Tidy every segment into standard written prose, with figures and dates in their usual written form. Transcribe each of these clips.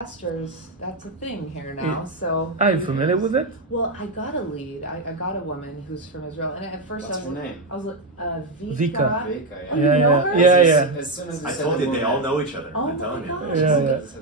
investors, that's a thing here now. So are you familiar with it? Well, I got a lead. I got a woman who's from Israel, and at first What's her name? I was like, Vika. Oh, you know her? As soon as I told you they all know each other. I'm telling you.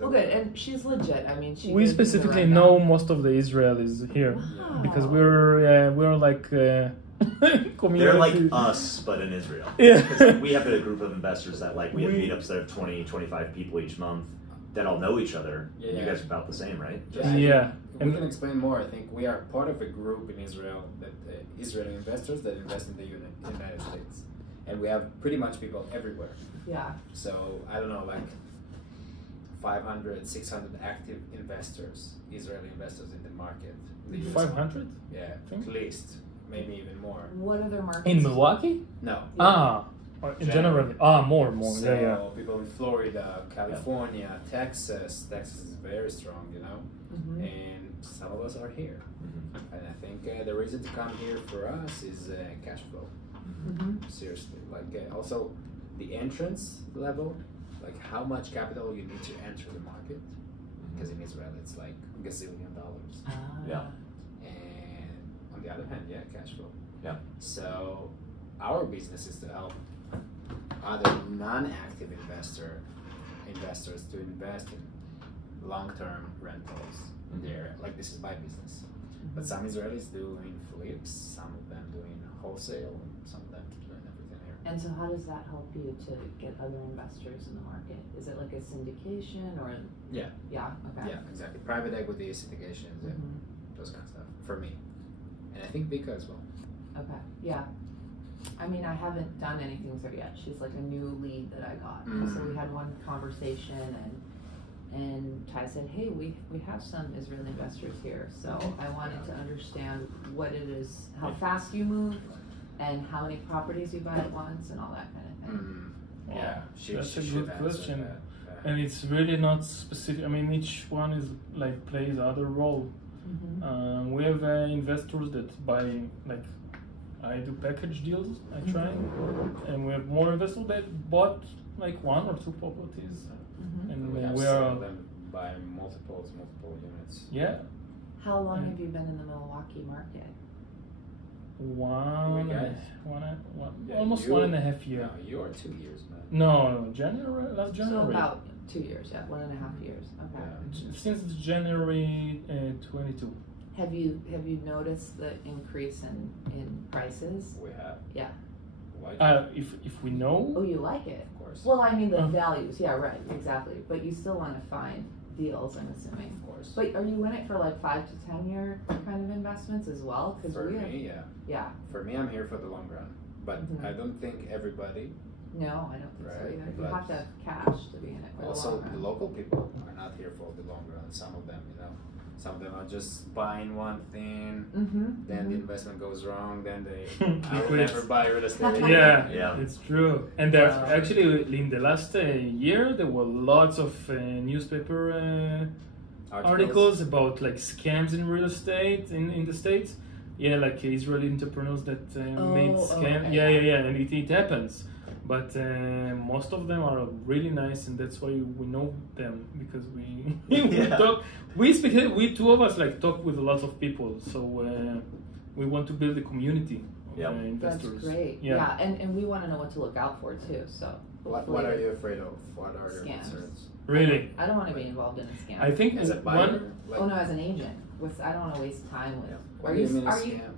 Well, good, and she's legit. I mean, we specifically know most of the Israelis here because we're like. They're like us, but in Israel. Yeah. Because we have a group of investors that we have meetups that have 20, 25 people each month that all know each other. Yeah. You guys are about the same, right? Yeah. We can explain more. I think we are part of a group in Israel that Israeli investors that invest in the United States, and we have pretty much people everywhere. Yeah. So I don't know, like 500, 600 active investors, Israeli investors in the market. 500? Yeah, at least. Maybe even more. What other markets? In Milwaukee? No. In general. More. So people in Florida, California, Texas. Texas is very strong, you know. Mm-hmm. And some of us are here. Mm-hmm. And I think the reason to come here for us is cash flow. Mm-hmm. Seriously. Like also the entrance level, like how much capital you need to enter the market. Because in Israel it's like $1 gazillion. Yeah. On the other hand, cash flow. Yeah. So our business is to help other non-active investors to invest in long-term rentals. Like this is my business. But some Israelis doing flips, some of them doing wholesale, and some of them doing everything here. And so how does that help you to get other investors in the market? Is it like a syndication or? Yeah. Yeah. Okay. Yeah, exactly. Private equity, syndications, and those kind of stuff for me. And I think Vika as well. Okay, yeah. I mean, I haven't done anything with her yet. She's like a new lead that I got. So we had one conversation, and Ty said, hey, we have some Israeli investors here. So I wanted to understand what it is, how fast you move, and how many properties you buy at once, and all that kind of thing. Yeah, that's a good question. And it's really not specific. I mean, each one is plays other role. We have investors that buy, I do package deals, I try, and we have more investors that bought 1 or 2 properties, and we are them buy multiple units. Yeah. How long have you been in the Milwaukee market? Almost 1.5 years. No, you are 2 years, man. No, last January. So about 2 years, 1.5 years. Okay. Yeah. Since January 22. Have you noticed the increase in prices? We have. Yeah. If we know. Oh, you like it? Of course. Well, I mean the values. Yeah, right. Exactly. But you still want to find deals, I'm assuming. Of course. But are you in it for 5 to 10 year kind of investments as well? For me, yeah. Yeah. For me, I'm here for the long run. But I don't think everybody. No, I don't think so either. You have to have cash to be in it for the long run. Also, the local people are not here for the long run. Some of them, some of them are just buying one thing, then the investment goes wrong, then I will never buy real estate. Yeah, it's true. And actually, in the last year, there were lots of newspaper articles about scams in real estate in the States. Yeah, Israeli entrepreneurs that made scams. Okay. And it happens. But most of them are really nice, and that's why we know them, because we talk. We two of us talk with a lot of people, so we want to build a community of investors. That's great. Yeah, and we want to know what to look out for too. So what are you afraid of? What are your concerns? Really, I don't want to be involved in a scam. I think as a buyer, no, as an agent. I don't want to waste time with. Yeah.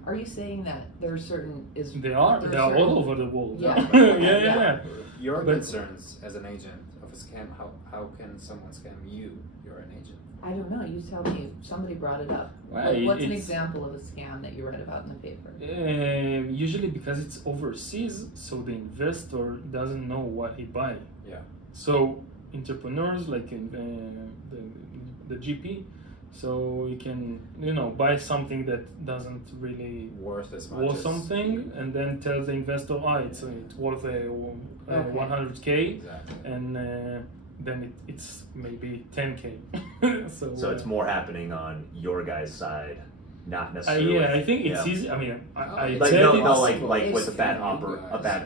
Are you saying that there are certain They are all over the world. Yeah. Your concerns as an agent of a scam. How can someone scam you? You're an agent. I don't know. You tell me. Somebody brought it up. Well, what's an example of a scam that you read about in the paper? Usually because it's overseas, so the investor doesn't know what he buy. Yeah. So entrepreneurs the GP. So you can, buy something that doesn't really worth as much as something, and then tell the investor, it's worth 100K, exactly. And then it's maybe 10K. So it's more happening on your guys' side, not necessarily. I think it's easy. I mean, with a bad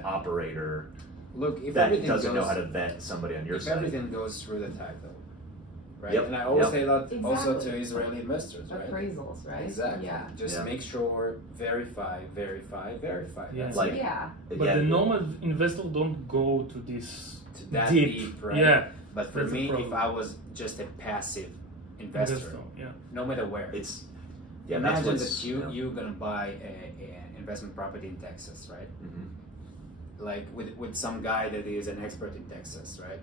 operator. Look, if that doesn't know how to vet somebody on your side. If everything goes through the title, right? Yep. And I always Yep. say that also Exactly. to Israeli investors, right? Appraisals, right? Exactly. Yeah. Just Yeah. make sure, verify. Yeah. That's Like- it. Yeah. But Yeah, the normal investor don't go to this To that deep, deep, right? yeah, But for That's the me, if problem. I was just a passive investor, yeah. no matter where, It's that's imagine what's- that you're gonna buy an investment property in Texas, right? Mhm. Like with some guy that is an expert in Texas, right?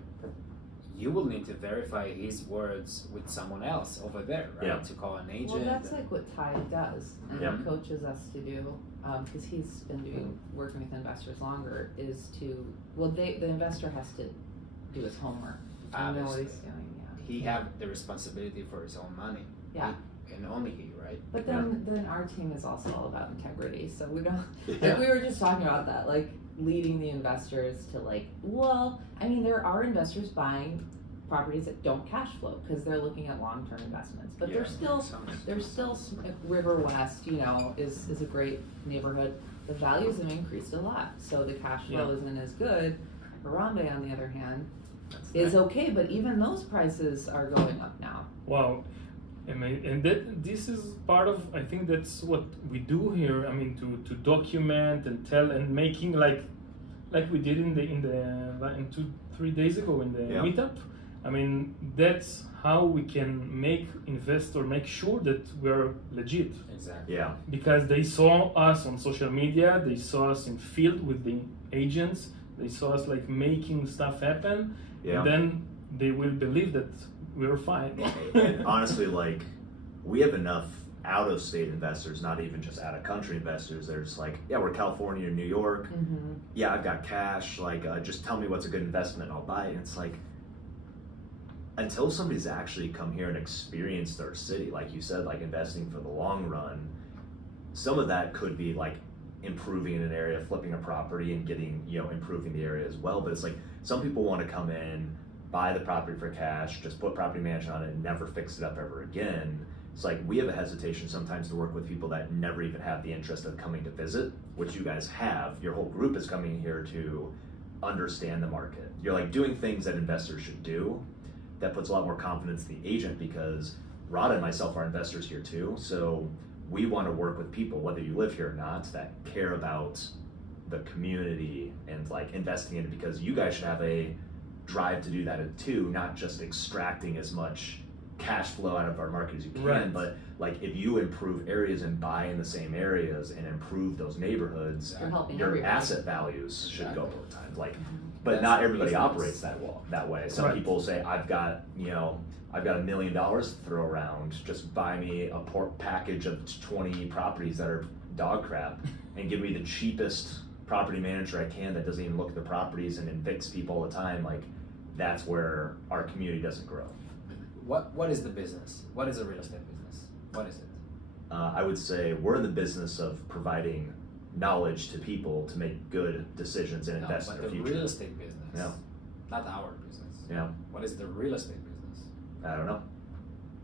You will need to verify his words with someone else over there, right? Yeah. To call an agent. Well, that's like what Ty does and Yeah. coaches us to do, because he's been working with investors longer. Is to the investor has to do his homework and know what he's Obviously. doing. Yeah. He have the responsibility for his own money. Yeah. And only he, right? But then our team is also all about integrity. So we don't. Yeah. Like we were just talking about that, like leading the investors to like. Well, I mean, there are investors buying properties that don't cash flow because they're looking at long-term investments, but Yeah, there's still makes sense. there's still River West. You know, is a great neighborhood. The values have increased a lot, so the cash flow Yeah. isn't as good. Harambe, on the other hand, That's is okay, but even those prices are going up now. Wow. I mean, and this is part of, I think that's what we do here. I mean, to document and tell and making like we did in 2-3 days ago in the Yeah. meetup. I mean, that's how we can make sure that we're legit. Exactly. Yeah. Because they saw us on social media, they saw us in field with the agents, they saw us like making stuff happen, Yeah. and then they will believe that we're fine. And honestly, like, we have enough out-of-state investors, not even just out-of-country investors. They're just like, yeah, we're California or New York. Mm-hmm. Yeah, I've got cash. Like, just tell me what's a good investment, and I'll buy it. And it's like, until somebody's actually come here and experienced our city, like you said, like investing for the long run, some of that could be like improving in an area, flipping a property and getting, improving the area as well. But it's like, some people want to come in, buy the property for cash, just put property management on it and never fix it up ever again. It's like, we have a hesitation sometimes to work with people that never even have the interest of coming to visit, which you guys have. Your whole group is coming here to understand the market. You're like doing things that investors should do. That puts a lot more confidence in the agent, because Rod and myself are investors here too. So we want to work with people, whether you live here or not, that care about the community and like investing in it, because you guys should have a drive to do that too, not just extracting as much cash flow out of our market as you can, Right. but like if you improve areas and buy in the same areas and improve those neighborhoods, You're helping your everybody. asset values should go over time. Like, but That's not the everybody business. operates that way. Some Right. people say, I've got $1 million to throw around. Just buy me a package of 20 properties that are dog crap and give me the cheapest property manager I can that doesn't even look at the properties and evicts people all the time. Like, that's where our community doesn't grow. What is the business? What is a real estate business? What is it? I would say we're in the business of providing knowledge to people to make good decisions and invest but in their the future. real estate business, Yeah. not our business. Yeah. What is the real estate business? I don't know.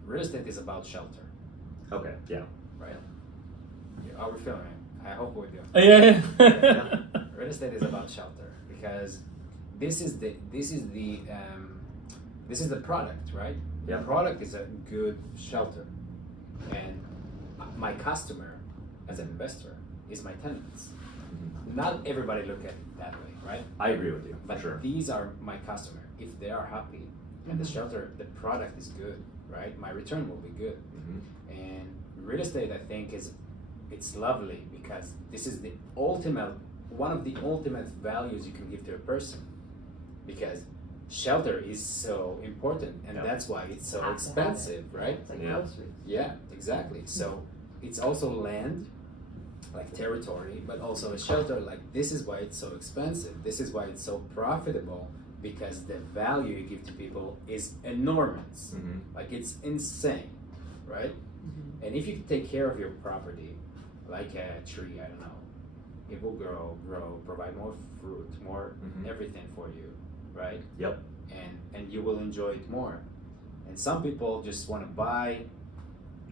Real estate is about shelter, Okay, yeah. right? Are we filming? I hope we do. Yeah. Real estate is about shelter, because this is the product, right? Yeah. The product is a good shelter, and my customer, as an investor, is my tenants. Not everybody look at it that way, right? I agree with you, But sure. these are my customer. If they are happy and the Mhm. shelter, the product is good, right? My return will be good. Mhm. And real estate, I think, it's lovely because this is one of the ultimate values you can give to a person, because shelter is so important, and Yeah. that's why it's so Have to have expensive, it. right? It's like Yeah. groceries. Yeah, exactly. So it's also land, like territory, but also a shelter. Like, this is why it's so expensive. This is why it's so profitable, because the value you give to people is enormous. Mhm. Like, it's insane, right? Mm-hmm. And if you take care of your property, like a tree, I don't know, it will grow, provide more fruit, more Mhm. everything for you, right? Yep. And you will enjoy it more. And some people just want to buy.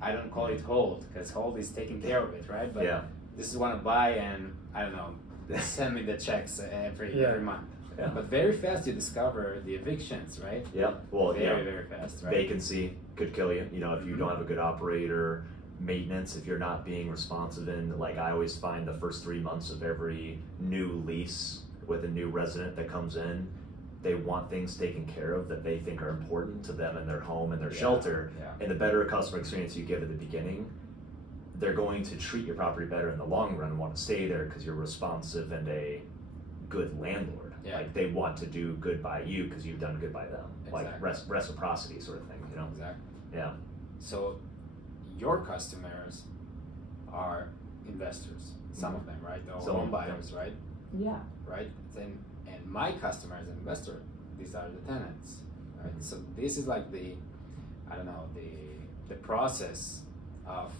I don't call it hold, because hold is taking care of it, right? But Yeah. this is want to buy, and I don't know, send me the checks every month. Yeah. But very fast you discover the evictions, right? Yeah. Well, very fast, right? Vacancy could kill you. You know, if you don't have a good operator, maintenance, if you're not being responsive in, like I always find the first 3 months of every new lease with a new resident that comes in, they want things taken care of that they think are important to them and their home and their shelter. Yeah. And the better customer experience you give at the beginning, they're going to treat your property better in the long run and want to stay there because you're responsive and a good landlord. Yeah. Like they want to do good by you because you've done good by them. Exactly. Like reciprocity sort of thing, you know? Exactly. Yeah. So your customers are investors, some of them, right? Or home buyers, right? Yeah. Right? And my customer is an investor. These are the tenants, right? So this is like the process of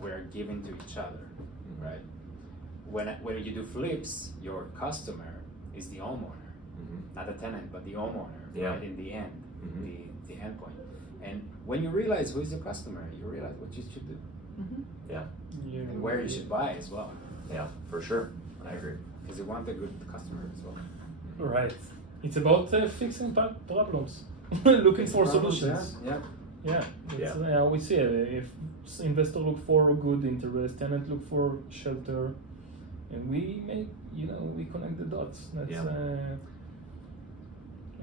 we're giving to each other, right? When you do flips, your customer is the homeowner, not the tenant, but the homeowner, right? In the end, the end point. And when you realize who is your customer, you realize what you should do. Yeah. And where you should buy as well. Yeah, for sure. I agree. Because you want a good customer as well. Right. It's about fixing problems, looking for solutions. Yeah. We see if investor look for good interest, tenant look for shelter, and we make we connect the dots. That's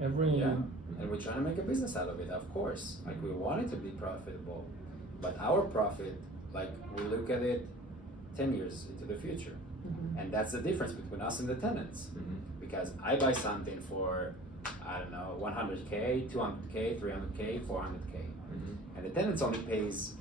and we're trying to make a business out of it, of course. Like we want it to be profitable, but our profit, like we look at it 10 years into the future, and that's the difference between us and the tenants. Because I buy something for, I don't know, 100K, 200K, 300K, 400K, and the tenants only pays,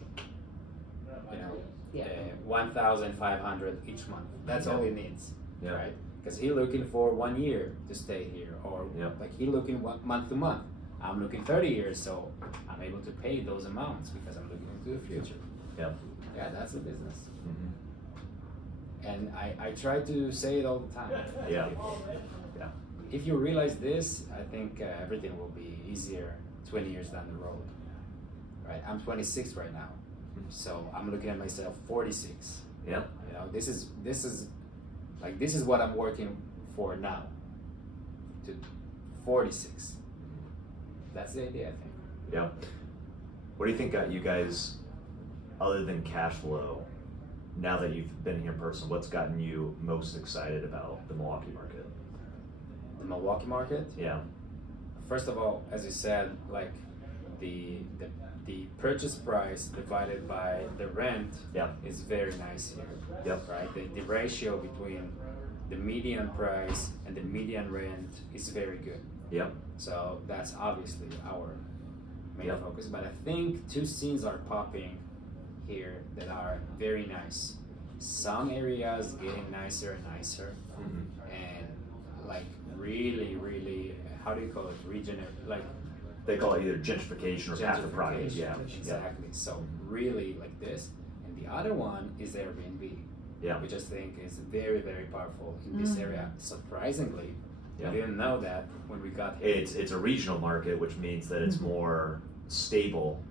1,500 each month. That's all he needs, right? Because he's looking for 1 year to stay here, or like he looking month to month. I'm looking 30 years, so I'm able to pay those amounts because I'm looking into the future. Yeah, that's the business. And I try to say it all the time. If you realize this, I think everything will be easier 20 years down the road. Right? I'm 26 right now, so I'm looking at myself 46. Yeah. This is what I'm working for now. To 46. That's the idea, I think. Yeah. What do you think got you guys, other than cash flow, now that you've been here in person, what's gotten you most excited about the Milwaukee market? The Milwaukee market? Yeah. First of all, as you said, like the purchase price divided by the rent is very nice here. Right? The ratio between the median price and the median rent is very good. So that's obviously our main focus. But I think two scenes are popping here that are very nice. Some areas getting nicer and nicer, and like really, how do you call it? Like they call it either gentrification or path of pride. Exactly. So really like this, and the other one is Airbnb, which I think is very, very powerful in this area. Surprisingly, we didn't know that when we got here. It's a regional market, which means that it's more stable.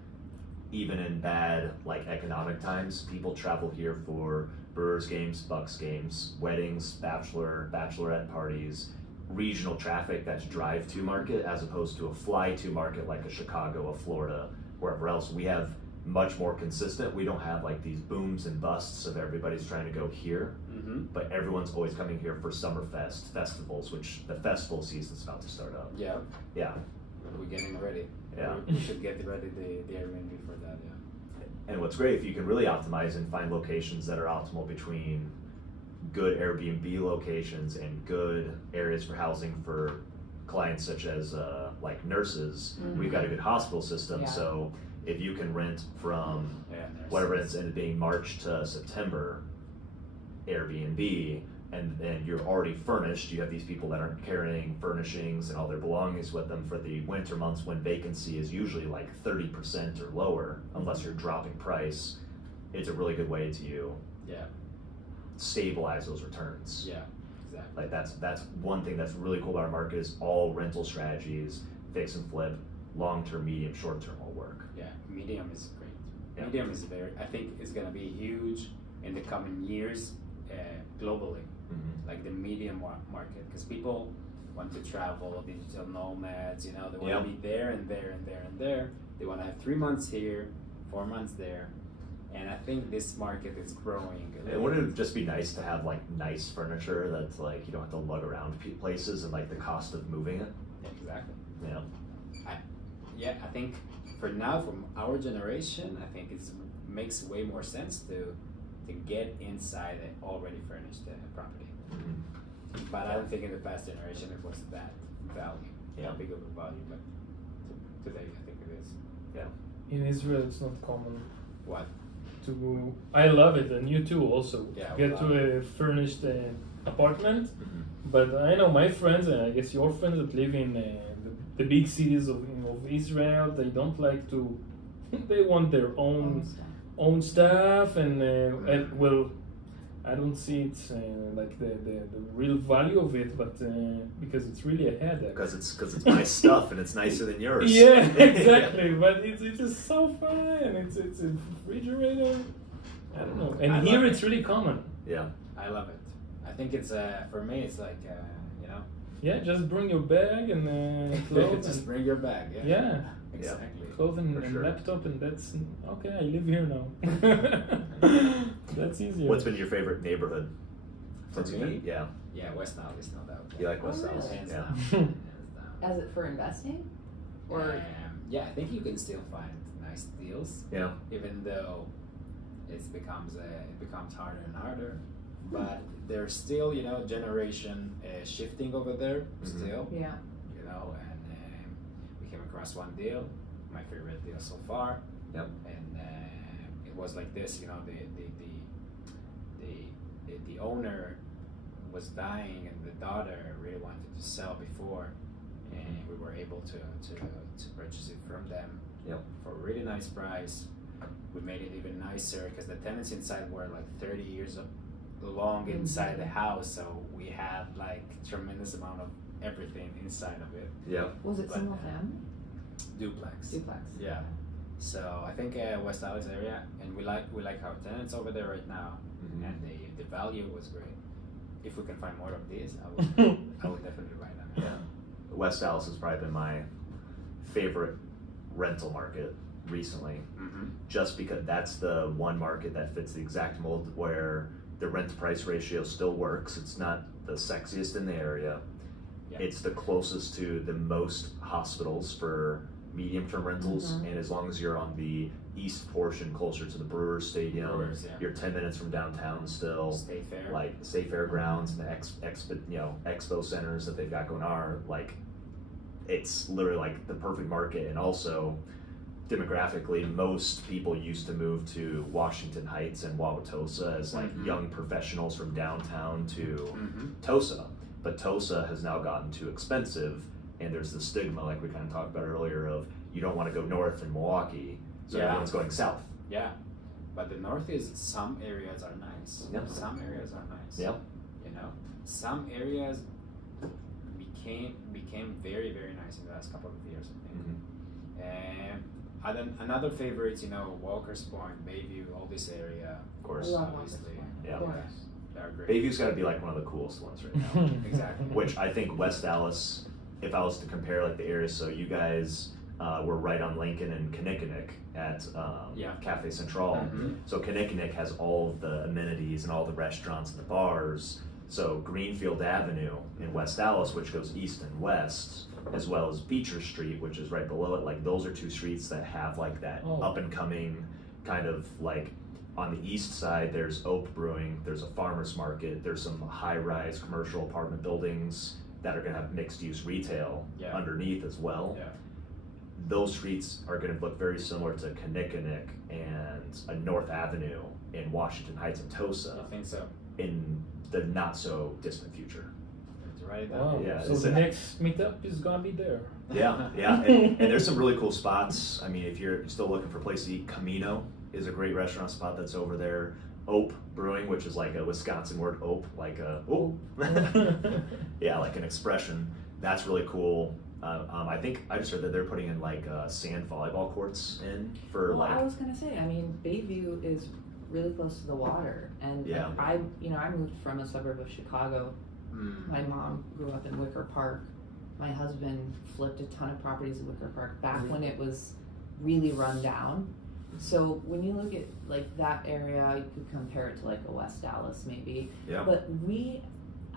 Even in bad economic times, people travel here for Brewers games, Bucks games, weddings, bachelorette parties, regional traffic that's drive-to market as opposed to a fly-to market like a Chicago, a Florida, wherever else. We have much more consistent. We don't have these booms and busts of everybody's trying to go here, but everyone's always coming here for Summerfest, festivals, which the festival season's about to start up. Yeah. We're getting ready. We should get ready the Airbnb for that. And what's great, if you can really optimize and find locations that are optimal between good Airbnb locations and good areas for housing for clients such as nurses, we've got a good hospital system. So if you can rent from whatever it's ended being March to September Airbnb, and you're already furnished, you have these people that aren't carrying furnishings and all their belongings with them for the winter months when vacancy is usually 30% or lower, unless you're dropping price. It's a really good way to stabilize those returns. Exactly. That's one thing that's really cool about our market is all rental strategies, fix and flip, long-term, medium, short-term will work. Medium is great. Medium is I think it's going to be huge in the coming years globally. Like the medium market, because people want to travel, digital nomads, you know, they want to be there and there and there and there. They want to have 3 months here, 4 months there. And I think this market is growing. And wouldn't it just be nice to have like nice furniture that's like you don't have to lug around places and like the cost of moving it? Yeah, exactly. Yeah. I think for now, from our generation, I think it makes way more sense to get inside an already furnished property. Mm-hmm. But I don't think in the past generation it was that value, that big of a value. But today, I think it is. Yeah. In Israel, it's not common. What? I love it, and you too also. Yeah, get to a furnished apartment. Mm-hmm. But I know my friends, and I guess your friends that live in the big cities of Israel, they don't like to. They want their own stuff, and well, I don't see it like the real value of it, but because it's really a headache. Because it's my stuff and it's nicer than yours. Yeah, exactly. But it's a sofa and it's a refrigerator. I don't know. And here it's really common. Yeah, I love it. I think it's for me. It's like you know. Yeah, just bring your bag and clothes. Just bring your bag. Yeah. Yeah. Exactly. Clothes and sure. laptop, and that's okay. I live here now. That's easier. What's been your favorite neighborhood? For me? Yeah. Yeah, West Nile is no doubt. You like West Nile? Really? Hands Yeah. down. Hands down. As it for investing? Or Yeah, I think you can still find nice deals. Yeah. Even though it becomes harder and harder, but there's still generation shifting over there still. yeah. And we came across one deal, my favorite deal so far. Yep. And it was like this, the owner was dying, and the daughter really wanted to sell before, and we were able to purchase it from them. Yep. For a really nice price. We made it even nicer because the tenants inside were like 30 years long inside the house, so we had like tremendous amount of everything inside of it. Yeah. Was it single family? Duplex. Yeah. So I think West Dallas area, and we like our tenants over there right now, and the value was great. If we can find more of these, I would definitely buy them. Yeah. West Dallas has probably been my favorite rental market recently, just because that's the one market that fits the exact mold where the rent to price ratio still works. It's not the sexiest in the area. Yeah. It's the closest to the most hospitals for medium-term rentals, and as long as you're on the east portion, closer to the Brewers Stadium, you're 10 minutes from downtown still. State Fairgrounds and the expo centers that they've got going on. Like, it's literally like the perfect market. And also, demographically, most people used to move to Washington Heights and Wauwatosa as like young professionals from downtown to Tosa. But Tosa has now gotten too expensive, and there's the stigma, like we kind of talked about earlier, of you don't want to go north in Milwaukee, so everyone's going south. Yeah, but the north is, some areas are nice. Yep. Some areas are nice. Yep. Some areas became very, very nice in the last couple of years, I think. And another favorite, Walker's Point, Bayview, all this area. Of course. Obviously. Yeah. They're great. Bayview's got to be like one of the coolest ones right now. Exactly. Which I think West Dallas, if I was to compare like the areas, so you guys were right on Lincoln and Kinnickinnick at Cafe Central. So Kinnickinnick has all of the amenities and all the restaurants and the bars. So Greenfield Avenue in West Dallas, which goes east and west, as well as Beecher Street, which is right below it, like those are two streets that have like that up and coming kind of like. On the east side, there's Oak Brewing, there's a farmer's market, there's some high-rise commercial apartment buildings that are gonna have mixed-use retail underneath as well. Yeah. Those streets are gonna look very similar to Kinnickinnick and a North Avenue in Washington Heights and Tosa. I think so. In the not-so-distant future. It's right Wow. Yeah, So the next meetup is gonna be there. Yeah, and there's some really cool spots. I mean, if you're still looking for a place to eat, Camino is a great restaurant spot that's over there. Ope Brewing, which is like a Wisconsin word, ope, like a yeah, like an expression. That's really cool. I think I just heard that they're putting in like sand volleyball courts in for well, like. I was gonna say, I mean, Bayview is really close to the water, and I moved from a suburb of Chicago. My mom grew up in Wicker Park, My husband flipped a ton of properties in Wicker Park back when it was really run down. So when you look at like that area, you could compare it to like a West Dallas maybe. Yeah. But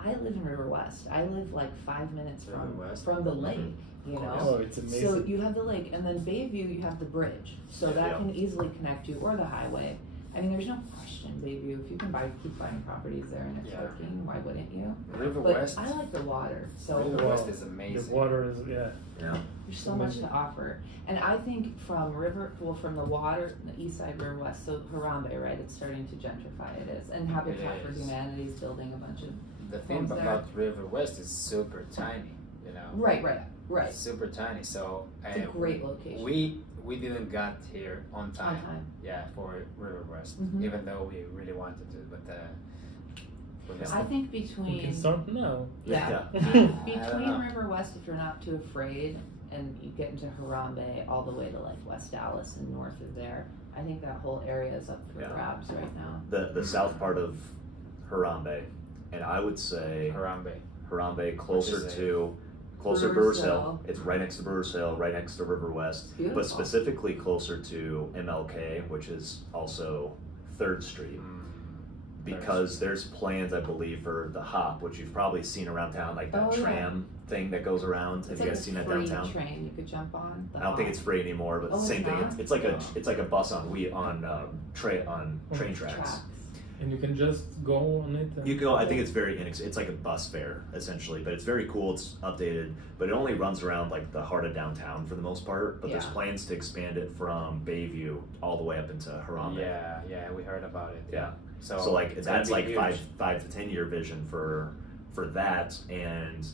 I live in River West. I live like 5 minutes from the lake, you know. Oh, it's amazing. So you have the lake, and then Bayview, you have the bridge. So that can easily connect you, or the highway. I mean, there's no question, Bayview. If you can keep buying properties there and it's working, why wouldn't you? River but West. I like the water. So River West is amazing. The water is There's so much to offer, and I think from the water, the east side, River West, so Harambe, right? It's starting to gentrify. It is, and Habitat for Humanity is building a bunch of. The thing about River West is super tiny, you know. Right. Super tiny. So it's a great location. We didn't got here on time. Yeah, for River West, even though we really wanted to, but I think between we can start now. Yeah. Between River West, if you're not too afraid, and you get into Harambe all the way to like West Dallas and north of there, I think that whole area is up for grabs right now. The south part of Harambe, and I would say Harambe closer to Brewers Hill. It's right next to Brewers Hill, right next to River West, but specifically closer to MLK, which is also 3rd Street. Because there's plans, I believe, for the Hop, which you've probably seen around town, like that tram thing that goes around. Have you guys seen that downtown? Train you could jump on. I don't think it's free anymore, but same thing. It's like a bus on train tracks. And you can just go on it. You go. I think it's very it's like a bus fare essentially, but it's very cool. It's updated, but it only runs around like the heart of downtown for the most part. But there's plans to expand it from Bayview all the way up into Harambe. Yeah, we heard about it. Yeah. So like that's like 5 to 10 year vision for that, and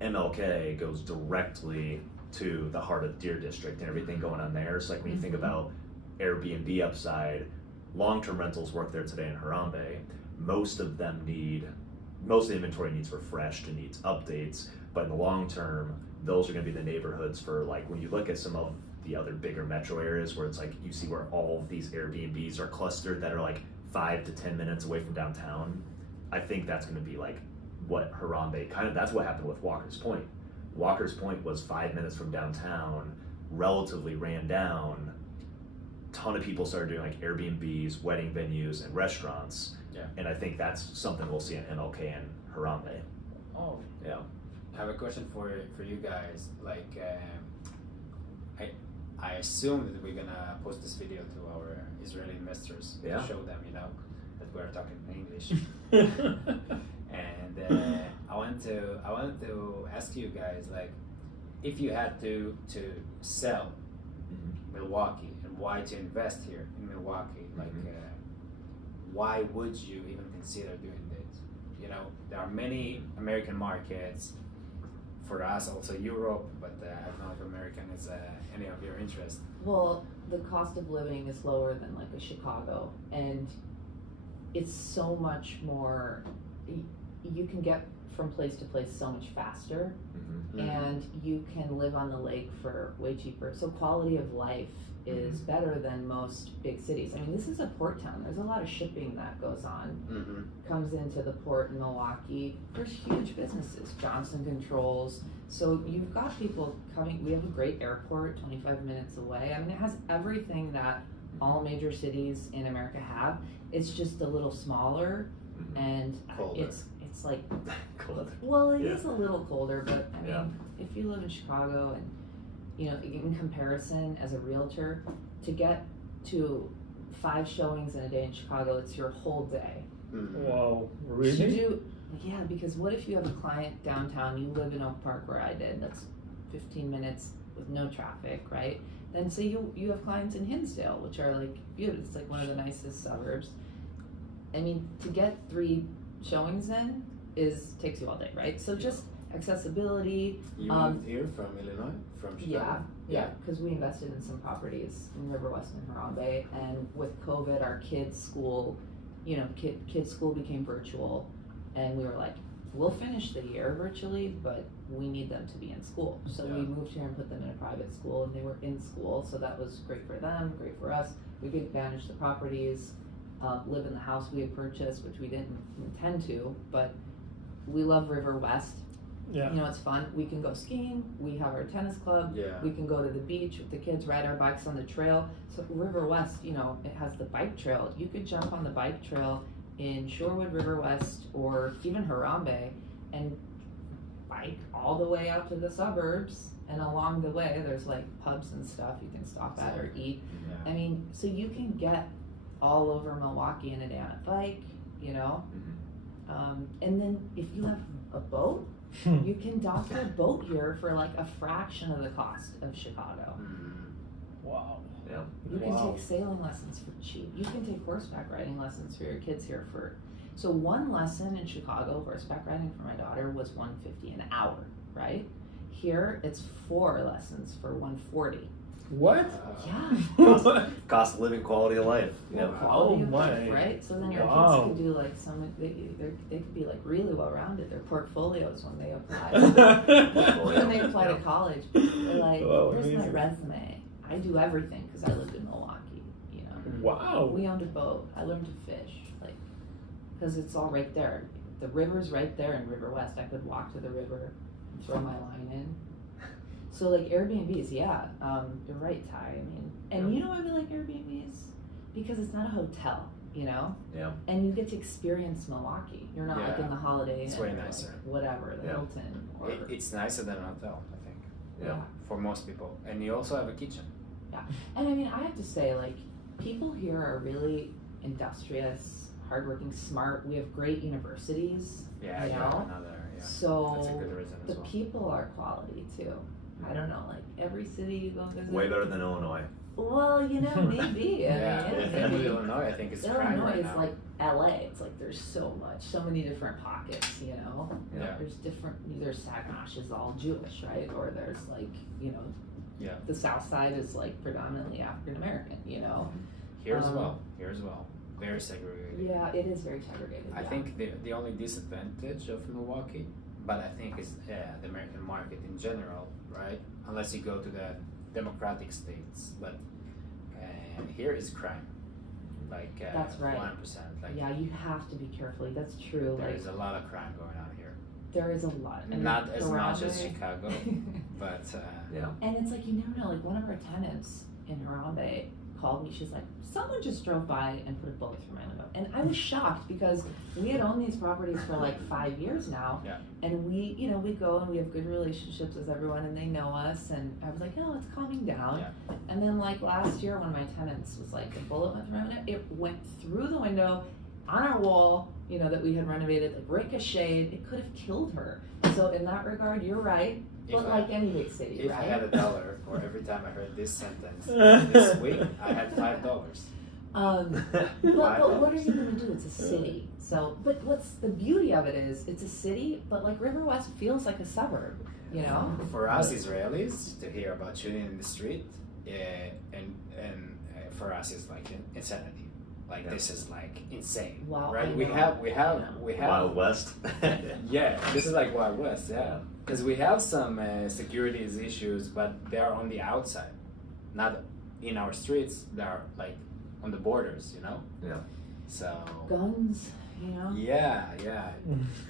MLK goes directly to the heart of Deer District and everything going on there. So like when you think about Airbnb upside, long-term rentals work there today in Harambe. Most of the inventory needs refreshed and needs updates, but in the long term, those are going to be the neighborhoods for like when you look at some of the other bigger metro areas where it's like you see where all of these Airbnbs are clustered that are like 5 to 10 minutes away from downtown. I think that's going to be like what Harambe that's what happened with Walker's Point. Walker's Point was 5 minutes from downtown, relatively ran down. Ton of people started doing like Airbnbs, wedding venues, and restaurants. Yeah. And I think that's something we'll see in MLK and Harambe. Oh. Yeah. I have a question for you guys. Like, I assume that we're gonna post this video to our Israeli investors. Yeah. To show them, that we're talking in English. And I wanted to ask you guys, like, if you had to sell Milwaukee, and why to invest here in Milwaukee, like why would you even consider doing this? There are many American markets, for us also Europe, but I don't know if American is any of your interest. Well, the cost of living is lower than like a Chicago, and it's so much more, you can get from place to place so much faster, and you can live on the lake for way cheaper. So quality of life is better than most big cities. I mean, this is a port town. There's a lot of shipping that goes on, comes into the port in Milwaukee. There's huge businesses, Johnson Controls. So you've got people coming. We have a great airport 25 minutes away. I mean, it has everything that all major cities in America have. It's just a little smaller, and it's like colder. Well, it is a little colder, but I mean, if you live in Chicago, and in comparison as a realtor, to get to 5 showings in a day in Chicago, it's your whole day. Wow, really? Yeah, because what if you have a client downtown, you live in Oak Park where I did, that's 15 minutes with no traffic, right? Then say you have clients in Hinsdale, which are like beautiful, it's like one of the nicest suburbs. I mean, to get 3 showings in takes you all day, right? So just accessibility. You moved here from Illinois, from Chicago? Yeah, because we invested in some properties in River West and Harambe, and with COVID, our kids' school, kids' school became virtual, and we were like, we'll finish the year virtually, but we need them to be in school. So we moved here and put them in a private school, and they were in school, so that was great for them, great for us. We could manage the properties, live in the house we had purchased, which we didn't intend to, but we love River West. Yeah. You know, it's fun. We can go skiing. We have our tennis club. Yeah. We can go to the beach with the kids, ride our bikes on the trail. So River West, you know, it has the bike trail. You could jump on the bike trail in Shorewood, River West, or even Harambe, and bike all the way out to the suburbs. And along the way, there's like pubs and stuff you can stop at or eat. Yeah. I mean, so you can get all over Milwaukee in a day on a bike, you know. And then if you have a boat, you can dock your boat here for like a fraction of the cost of Chicago. Wow. Yeah. You can take sailing lessons for cheap. You can take horseback riding lessons for your kids here for. So one lesson in Chicago, horseback riding for my daughter, was $150 an hour, right? Here it's 4 lessons for $140. What? Yeah. Cost of living, quality of life. Yeah. Quality of my. life, right? So then your Wow. kids can do like they could be like really well rounded. Their portfolios when they apply. When they apply to college, they're like, Oh, here's my amazing. resume. I do everything because I lived in Milwaukee. You know. Wow. We owned a boat. I learned to fish, like, because it's all right there. The river's right there in River West. I could walk to the river and throw my line in. So like Airbnbs, yeah, you're right, Ty. I mean, and you know why we like Airbnbs? Because it's not a hotel, you know. Yeah. And you get to experience Milwaukee. You're not like in the Holiday Inn It's way or, nicer. like, whatever, the Hilton. Or, It's nicer than a hotel, I think. Yeah. For most people, and you also have a kitchen. Yeah, and I mean, I have to say, like, people here are really industrious, hardworking, smart. We have great universities. Yeah, you yeah, know? another. Yeah. So That's a good reason the as well. people are quality too. I don't know, like every city you go visit. Way better than Illinois. Well, you know, maybe. Yeah, I mean, and maybe. Illinois, I think it's crime Illinois right is now. like LA. It's like there's so many different pockets, you know. Yeah. There's Saguenay is all Jewish, right? Or there's like, you know, Yeah. the South Side is like predominantly African American, you know. Here as well. Here as well. Very segregated. Yeah, it is very segregated. I yeah. think the only disadvantage of Milwaukee, but I think is the American market in general, right? Unless you go to the democratic states, but here is crime, like That's right. 1%. Like Yeah, you have to be careful. That's true. there Like is a lot of crime going on here. there is a lot. And Not as much as Harambe- Chicago, but Yeah. And it's like, you never know, like one of our tenants in Harambe called me, she's like, someone just drove by and put a bullet through my window. And I was shocked because we had owned these properties for like 5 years now. Yeah. And we, you know, we go and we have good relationships with everyone and they know us. And I was like, oh, it's calming down. Yeah. And then like last year when my tenants was like, a bullet went through my window, it went through the window on our wall, you know, that we had renovated, like ricocheted. It could have killed her. So in that regard, you're right. But like any big city, if right? I had $1 for every time I heard this sentence this week, I had $5. But what are you going to do? It's a city. So, but what's the beauty of it is it's a city, but like River West feels like a suburb, you know? For us Israelis to hear about shooting in the street, and for us it's like insanity. Like this is like insane, Wow, right? I We know. have Wild West. yeah. This is like Wild West, yeah. Because we have some security issues, but they are on the outside, not in our streets. They are like on the borders, you know. Yeah. So. Guns, you know? Yeah.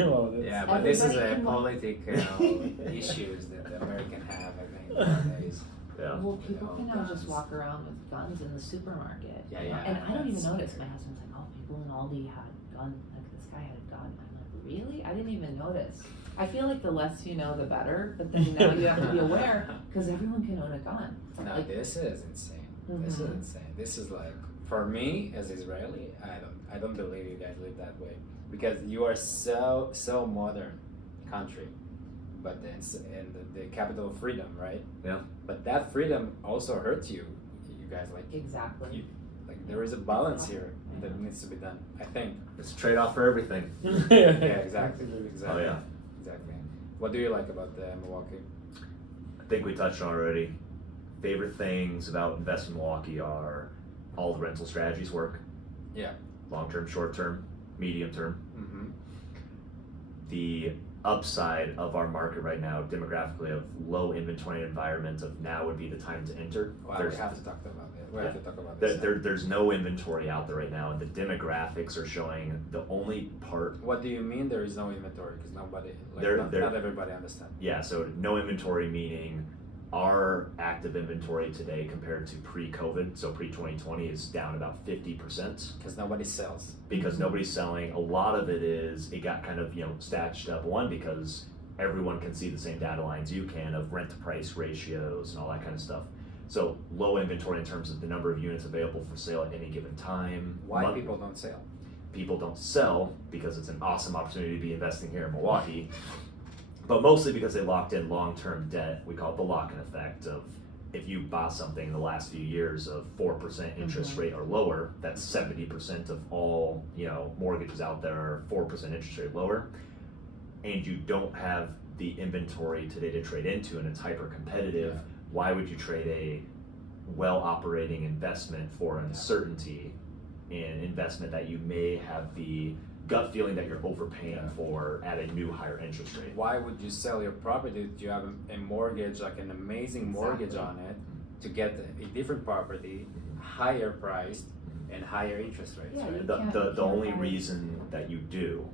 Well, that's- Yeah, but this is Everybody a can- political issues that the American have, I think, nowadays. Yeah. Well, people can now just Guns. walk around with guns in the supermarket. Yeah, you know? yeah, And I don't even that's notice. weird. My husband's like, oh, people in Aldi had a gun. Like, this guy had a gun. I'm like, really? I didn't even notice. I feel like the less you know, the better. But then now you have to be aware because everyone can own a gun. No, Like, this is insane. This is Mhm. insane. This is like, for me as Israeli, I don't believe you guys live that way because you are so modern country, but then and the capital of freedom, right? Yeah. But that freedom also hurts you. You guys like exactly. like there is a balance here that needs to be done. I think. It's a trade-off for everything. Yeah, exactly. Oh yeah. Exactly. What do you like about Milwaukee? I think we touched on already. Favorite things about investing in Milwaukee are all the rental strategies work. Yeah. Long-term, short-term, medium-term. Mm-hmm. The upside of our market right now, demographically, of low inventory environment of now would be the time to enter. Wow, we have to talk about that. We have to talk about this. There's no inventory out there right now, and the demographics are showing the only part. What do you mean there is no inventory? Because nobody, not everybody understands. Yeah, so no inventory meaning our active inventory today compared to pre-COVID, so pre-2020, is down about 50%. Because nobody sells. Because nobody's selling. A lot of it is, it got kind of, stashed up. One, because everyone can see the same data lines you can of rent to price ratios and all that kind of stuff. So low inventory in terms of the number of units available for sale at any given time. Why people don't sell? People don't sell because it's an awesome opportunity to be investing here in Milwaukee. But mostly because they locked in long-term debt. We call it the lock-in effect of, if you bought something in the last few years of 4% interest rate or lower, that's 70% of all mortgages out there are 4% interest rate lower, and you don't have the inventory today to trade into, and it's hyper competitive. Why would you trade a well-operating investment for uncertainty in investment that you may have the gut feeling that you're overpaying for at a new higher interest rate? Why would you sell your property if you have a mortgage, like an amazing mortgage on it, to get a different property, higher priced and higher interest rates? Yeah, right? The only reason that you do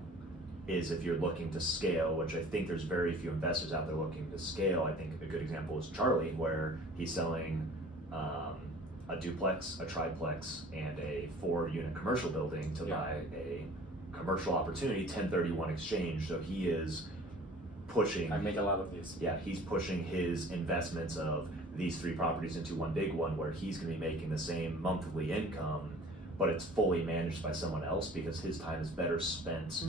is if you're looking to scale, which I think there's very few investors out there looking to scale. I think a good example is Charlie, where he's selling a duplex, a triplex, and a 4-unit commercial building to buy a commercial opportunity, 1031 exchange. So he is pushing. I make a lot of these. Yeah, he's pushing his investments of these 3 properties into one big one, where he's going to be making the same monthly income, but it's fully managed by someone else because his time is better spent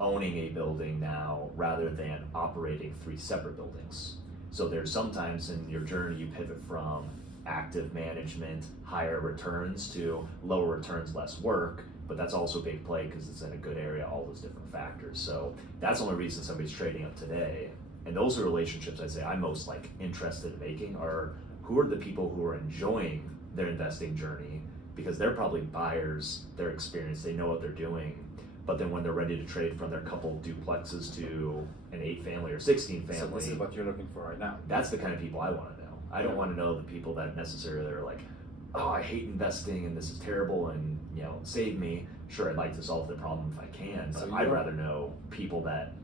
owning a building now rather than operating 3 separate buildings. So there's sometimes in your journey you pivot from active management, higher returns, to lower returns, less work. But that's also a big play because it's in a good area, all those different factors. So that's the only reason somebody's trading up today. And those are relationships I'd say I'm most interested in making, are who are the people who are enjoying their investing journey, because they're probably buyers, they're experienced, they know what they're doing. But then when they're ready to trade from their couple duplexes to an 8-family or 16-family. So this is what you're looking for right now. That's the kind of people I want to know. I don't want to know the people that necessarily are like, oh, I hate investing and this is terrible and save me. Sure, I'd like to solve the problem if I can, but I'd rather know people that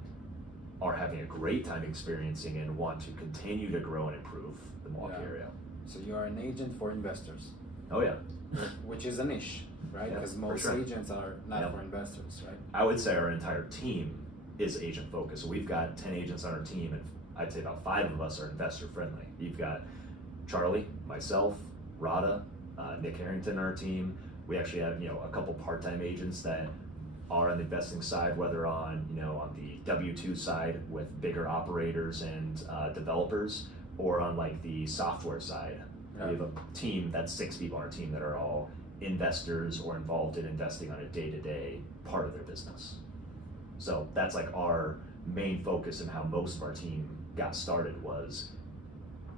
are having a great time experiencing and want to continue to grow and improve the Milwaukee area. So you are an agent for investors. Oh yeah. Which is a niche, right? Because most agents are not for investors, right? I would say our entire team is agent focused. So we've got 10 agents on our team, and I'd say about 5 of us are investor friendly. You've got Charlie, myself, Rada, Nick Harrington on our team. We actually have a couple part-time agents that are on the investing side, whether on the W-2 side with bigger operators and developers, or on the software side. We have a team that's 6 people on our team that are all investors or involved in investing on a day-to-day part of their business. So that's our main focus, and how most of our team got started was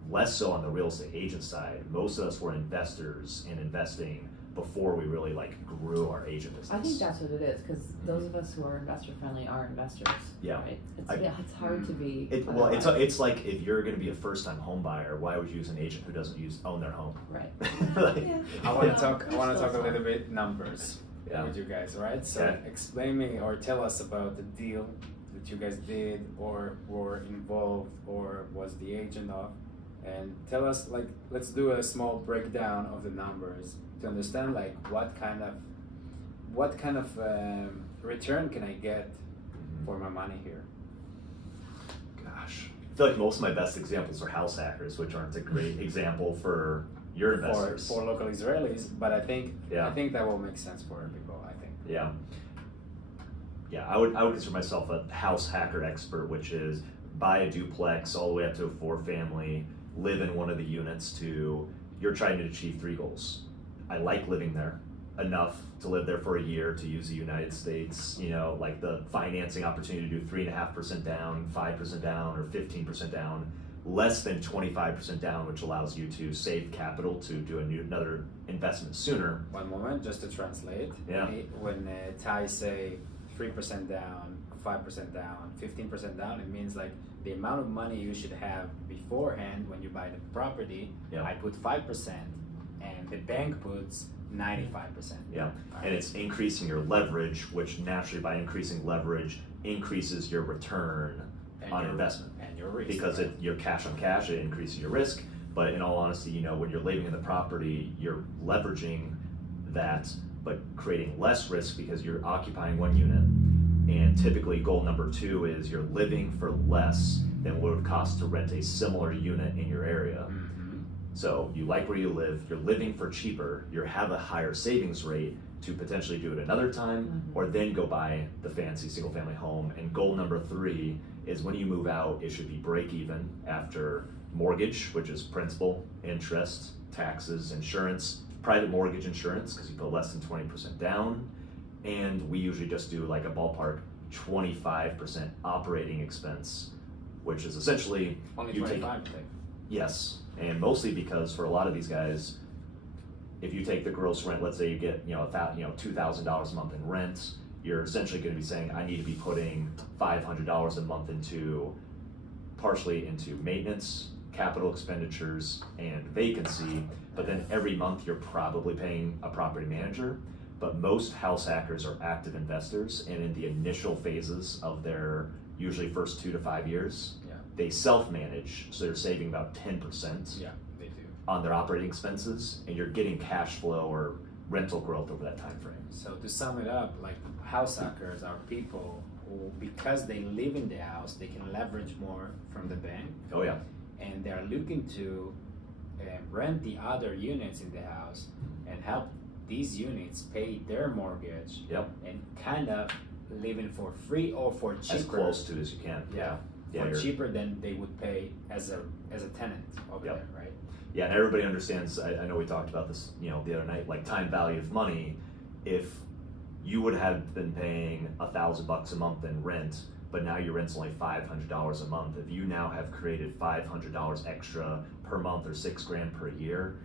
less so on the real estate agent side. Most of us were investors in investing before we really grew our agent business. I think that's what it is, because those of us who are investor friendly are investors. Yeah, right? It's hard to be. It's like if you're going to be a first-time home buyer, why would you use an agent who doesn't own their home? Right. I want to talk a little bit numbers with you guys, right? So explain me or tell us about the deal that you guys did or were involved or was the agent of, and tell us let's do a small breakdown of the numbers to understand what kind of return can I get for my money here. Gosh, I feel like most of my best examples are house hackers, which aren't a great example for your investors. For local Israelis, but I think that will make sense for people. I think. Yeah, I would consider myself a house hacker expert, which is buy a duplex all the way up to a 4-family, live in one of the units to you're trying to achieve 3 goals. I like living there enough to live there for a year to use the United States, the financing opportunity to do 3.5% down, 5% down, or 15% down, less than 25% down, which allows you to save capital to do another investment sooner. One moment, just to translate. Yeah. When Thai say 3% down, 5% down, 15% down, it means the amount of money you should have beforehand when you buy the property. I put 5%. and the bank puts 95%. Yeah, and it's increasing your leverage, which naturally by increasing leverage increases your return on investment. And your risk. Because you're cash on cash, it increases your risk. But in all honesty, you know, when you're living in the property, you're leveraging that, but creating less risk because you're occupying one unit. And typically goal number 2 is you're living for less than what it would cost to rent a similar unit in your area. So you like where you live, you're living for cheaper, you have a higher savings rate to potentially do it another time, or then go buy the fancy single family home. And goal number 3 is when you move out, it should be break even after mortgage, which is principal, interest, taxes, insurance, private mortgage insurance, because you put less than 20% down. And we usually just do like a ballpark 25% operating expense, which is essentially only you 25. Yes, and mostly because for a lot of these guys, if you take the gross rent, let's say you get $2,000 a month in rent, you're essentially going to be saying I need to be putting $500 a month into partially into maintenance, capital expenditures, and vacancy. But then every month you're probably paying a property manager. But most house hackers are active investors, and in the initial phases of their usually first 2 to 5 years, they self-manage, so they're saving about 10% They do. on their operating expenses, and you're getting cash flow or rental growth over that time frame. So to sum it up, like house hackers are people who, because they live in the house, they can leverage more from the bank. Oh yeah. And they're looking to rent the other units in the house and help these units pay their mortgage. Yep. And kind of living for free or for cheaper. As close to as you can. Yeah. For cheaper than they would pay as a tenant over there, right? Yeah, and everybody understands. I know we talked about this, the other night. Like time value of money. If you would have been paying $1,000 a month in rent, but now your rent's only $500 a month. If you now have created $500 extra per month or $6,000 per year,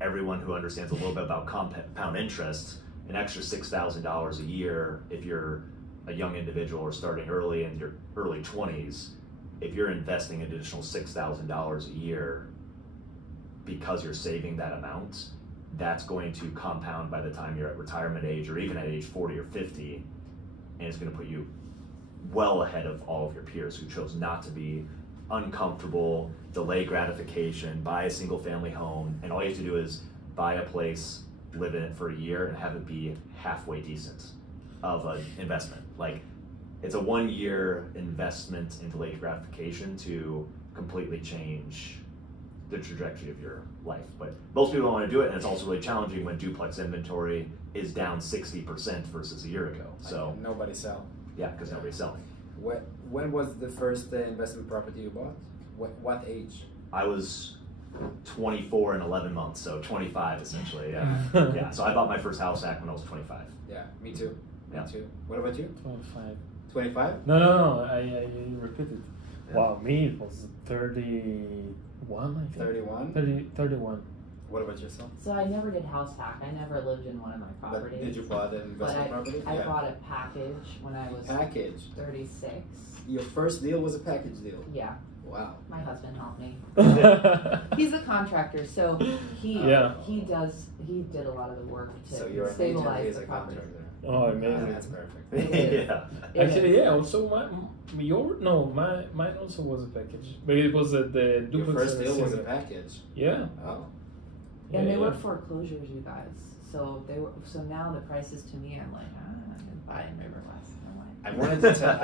everyone who understands a little bit about compound interest, an extra $6,000 a year if you're a young individual or starting early in your early 20s. If you're investing an additional $6,000 a year because you're saving that amount, that's going to compound by the time you're at retirement age or even at age 40 or 50, and it's going to put you well ahead of all of your peers who chose not to be uncomfortable, delay gratification, buy a single family home, and all you have to do is buy a place, live in it for a year, and have it be halfway decent of an investment. Like, it's a 1-year investment in delayed gratification to completely change the trajectory of your life. But most people don't want to do it, and it's also really challenging when duplex inventory is down 60% versus a year ago. So nobody sell. Yeah, because nobody's selling. When was the first investment property you bought? What age? I was 24 and 11 months, so 25 essentially. Yeah. Yeah. So I bought my first house hack when I was 25. Yeah, me too. Yeah. Me too. What about you? 25. 25? No, I repeated. Yeah. Wow, me it was 31, I think. 31? 31. What about yourself? So I never did house hack. I never lived in one of my properties. But did you buy an investment property? I bought a package when I was 36. Your first deal was a package deal? Yeah. Wow. My husband helped me. He's a contractor, so he did a lot of the work to stabilize the property. Oh, amazing. That's perfect. Yeah. Actually, yeah. Also, mine also was a package, but it was at the duplex. Your first deal was a package. Yeah. Oh. And they were foreclosures, you guys. So So now the prices to me, I'm like, I'm gonna buy in River West. I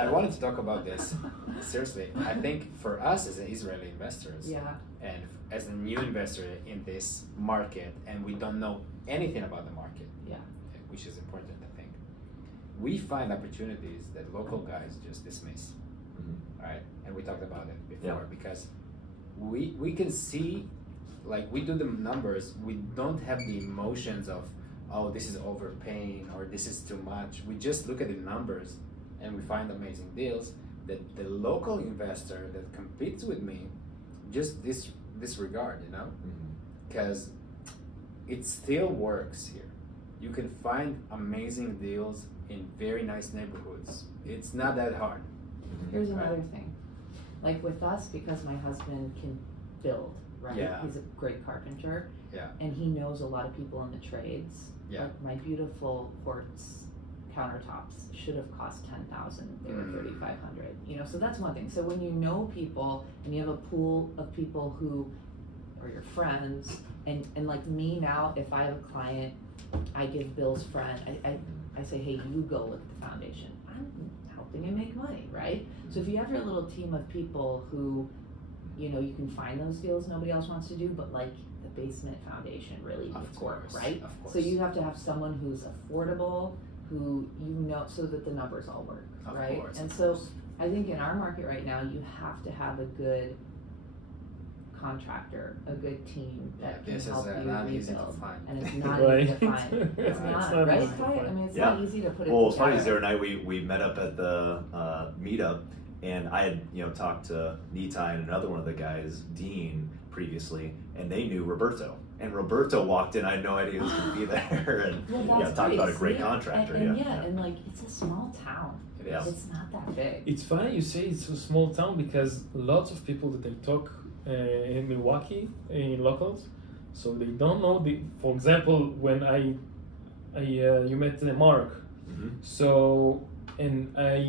wanted to talk about this. Seriously, I think for us as Israeli investors, and as a new investor in this market, and we don't know anything about the market, which is important, I think, we find opportunities that local guys just dismiss. Right? And we talked about it before because we can see, like, we do the numbers, we don't have the emotions of, oh, this is overpaying or this is too much. We just look at the numbers and we find amazing deals that the local investor that competes with me just disregard, because it still works here. You can find amazing deals in very nice neighborhoods. It's not that hard. Here's another thing. Like with us, because my husband can build, right? Yeah. He's a great carpenter. Yeah. And he knows a lot of people in the trades. Yeah. Like my beautiful quartz countertops should have cost $10,000. They were $3,500. You know, so that's one thing. So when you know people and you have a pool of people who are your friends, and like me now, if I have a client, I give Bill's friend, I say, hey, you go look at the foundation. I'm helping him make money, right? So if you have your little team of people who, you know, you can find those deals nobody else wants to do, but like the basement foundation really needs work, right? Of course. So you have to have someone who's affordable, who you know, so that the numbers all work, right? Of course, and of so course. I think in our market right now, you have to have a good contractor, a good team that can help you not easy to rebuild. find. And it's not Right. easy to find. It's not, right? easy to Ty? I find. mean, it's Yeah. not easy to put it Well, it's funny, together. the other night we met up at the meetup, and I had, you know, talked to Nitai and another one of the guys, Dean, previously, and they knew Roberto. And Roberto walked in, I had no idea he was going to be there, and Well, that's talked about a great see? contractor. And yeah. and like it's a small town. Yeah. It's not that big. It's funny you say it's a small town because lots of people that I talk in Milwaukee, in locals, so they don't know for example, when you met Mark, Mm-hmm. so and I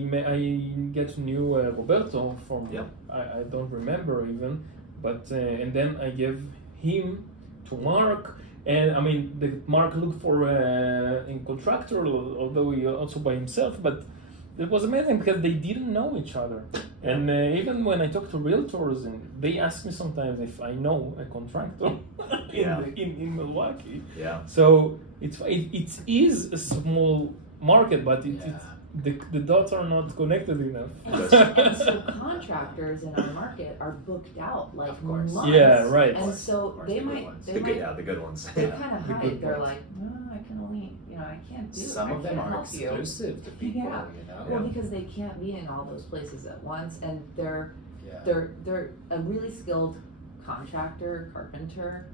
get to know Roberto from Yeah. I don't remember even, but and then I gave him to Mark, and I mean Mark looked for a contractor, although he also by himself, but it was amazing because they didn't know each other. And even when I talk to realtors, and they ask me sometimes if I know a contractor in Milwaukee. Yeah. So it is a small market, but the dots are not connected enough. And so contractors in our market are booked out like Of course. months. Yeah, right. And so course, they the good might, ones. The good ones. they Yeah. kind of The hide. good They're ones. like, no, I can only, you know, I can't do it. Some I of them can't are help you. exclusive to people, Yeah. you know? Well, because they can't be in all those places at once, and they're Yeah. they're a really skilled contractor, carpenter,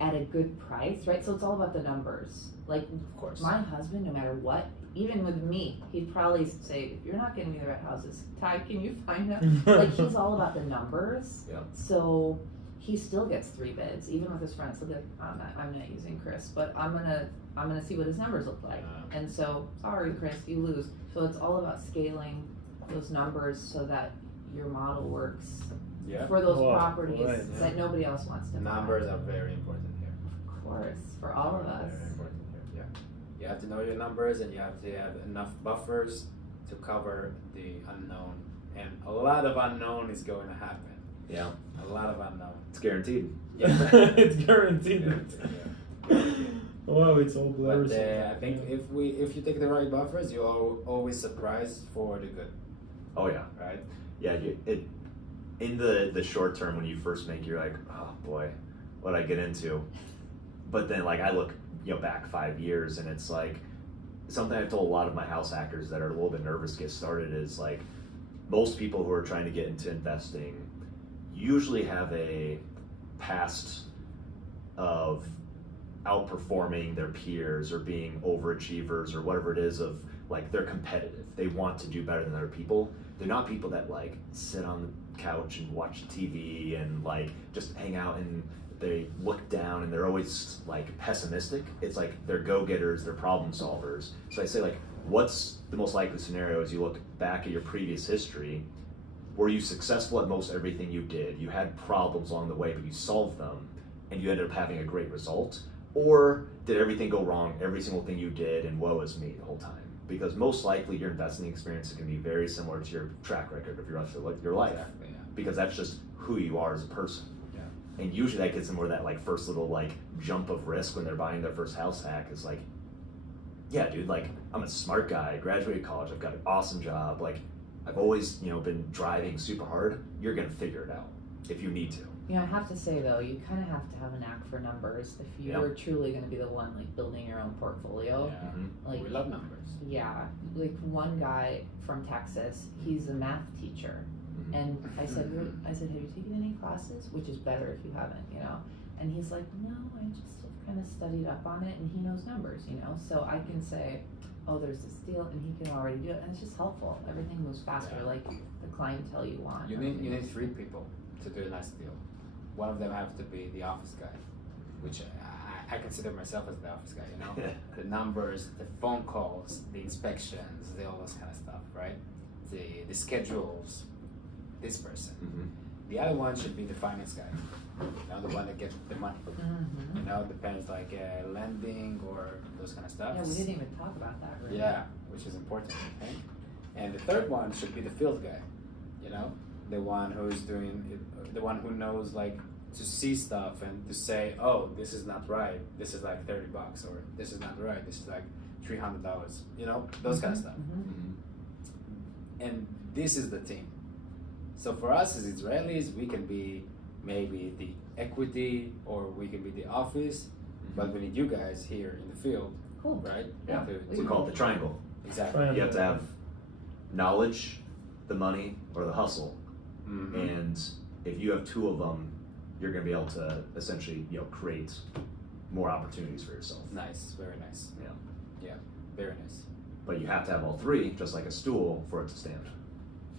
at a good price, right? So it's all about the numbers. Like Of course. my husband, no matter what, even with me, he'd probably say, if you're not getting me the right houses, Ty, can you find them? Like he's all about the numbers. Yeah. So he still gets 3 bids, even with his friends. So they're like, I'm not using Chris, but I'm gonna see what his numbers look like. And so, sorry, Chris, you lose. So it's all about scaling those numbers so that your model works Yeah. for those Wow, properties right, that nobody else wants to buy. Numbers are very important here. Of course, for all of us. Very important here. Yeah. You have to know your numbers, and you have to have enough buffers to cover the unknown. And a lot of unknown is going to happen. Yeah. A lot of unknown. It's guaranteed. It's guaranteed. Wow, it's all blurry. But I think if you take the right buffers, you are always surprised for the good, Oh yeah. right? Yeah. In the short term, when you first make, you're like, oh boy, what'd I get into? But then like I look, back 5 years, and it's like something I've told a lot of my house hackers that are a little bit nervous to get started is like most people who are trying to get into investing usually have a past of outperforming their peers or being overachievers or whatever it is, of like they're competitive. They want to do better than other people. They're not people that like sit on the couch and watch TV and like just hang out and they look down and they're always like pessimistic. It's like they're go-getters, they're problem solvers. So I say like, what's the most likely scenario as you look back at your previous history? Were you successful at most everything you did? You had problems along the way, but you solved them and you ended up having a great result? Or did everything go wrong, every single thing you did, and woe is me the whole time? Because most likely your investing experience is going to be very similar to your track record of your life. Exactly, yeah. Because that's just who you are as a person. Yeah. And usually that gets them more that like first little like jump of risk when they're buying their first house hack is like, yeah, dude, like I'm a smart guy, I graduated college, I've got an awesome job, like I've always, been driving super hard. You're going to figure it out if you need to. I have to say though, you kind of have to have a knack for numbers if you're truly going to be the one like building your own portfolio. Yeah. Mm-hmm. Like We love numbers. Yeah, like one guy from Texas, he's a math teacher, Mm-hmm. and I said, have you taken any classes? Which is better if you haven't, And he's like, no, I just have kind of studied up on it, and he knows numbers, So I can say, oh, there's this deal, and he can already do it, and it's just helpful. Everything moves faster, like the clientele you want. You need 3 people to do a nice deal. one of them have to be the office guy, which I consider myself as the office guy, you know? The numbers, the phone calls, the inspections, all those kind of stuff, right? The schedules, this person. The other one should be the finance guy, you know, the one that gets the money. You know, depends like lending or those kind of stuff. Yeah, we didn't even talk about that, right? Yeah, which is important, I think. And the third one should be the field guy, you know, the one who's doing it, the one who knows like to see stuff and to say, oh, this is not right. This is like $30, or this is not right. This is like $300. You know, those kind of stuff. And this is the team. So for us as Israelis, we can be maybe the equity or we can be the office, but we need you guys here in the field, right? Yeah. We call it the triangle. Exactly. You have to have knowledge, the money, or the hustle. And if you have two of them, you're going to be able to essentially, you know, create more opportunities for yourself. Nice, very nice. Yeah, very nice. But you have to have all three, just like a stool, for it to stand.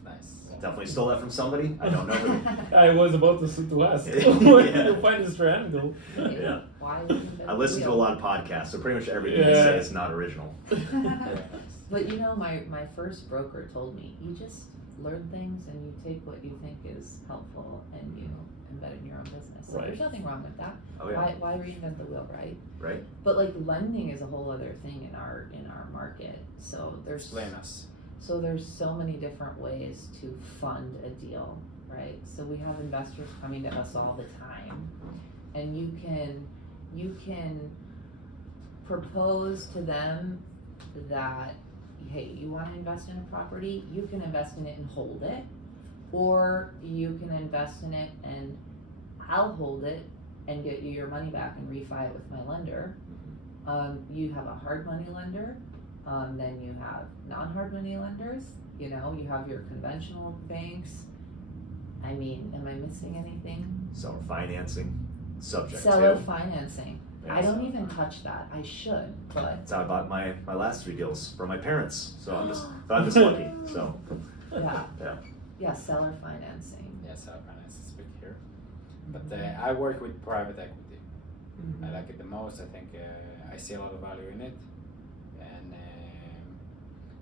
Nice. Definitely stole that from somebody. I don't know who. I was about to ask. Where did you find this triangle? Yeah. Why would you I listen to a lot of podcasts, so pretty much everything they say is not original. But you know, my first broker told me, you just learn things and you take what you think is helpful and you embed in your own business. So there's nothing wrong with that. Oh, yeah. Why reinvent the wheel, right? Right. But like lending is a whole other thing in our market. So there's there's so many different ways to fund a deal, right? So we have investors coming to us all the time, and you can propose to them that, hey, you want to invest in a property, you can invest in it and hold it, or you can invest in it and I'll hold it and get you your money back and refi it with my lender. You have a hard money lender, then you have non-hard money lenders, you know, you have your conventional banks. I mean, am I missing anything? Seller financing, subject Seller to. financing. Yeah, I don't even touch that. I should, but that's how I bought my last 3 deals from my parents. So I'm just lucky. So yeah, seller financing. Yeah, seller finance is big here. But I work with private equity. I like it the most. I think I see a lot of value in it. And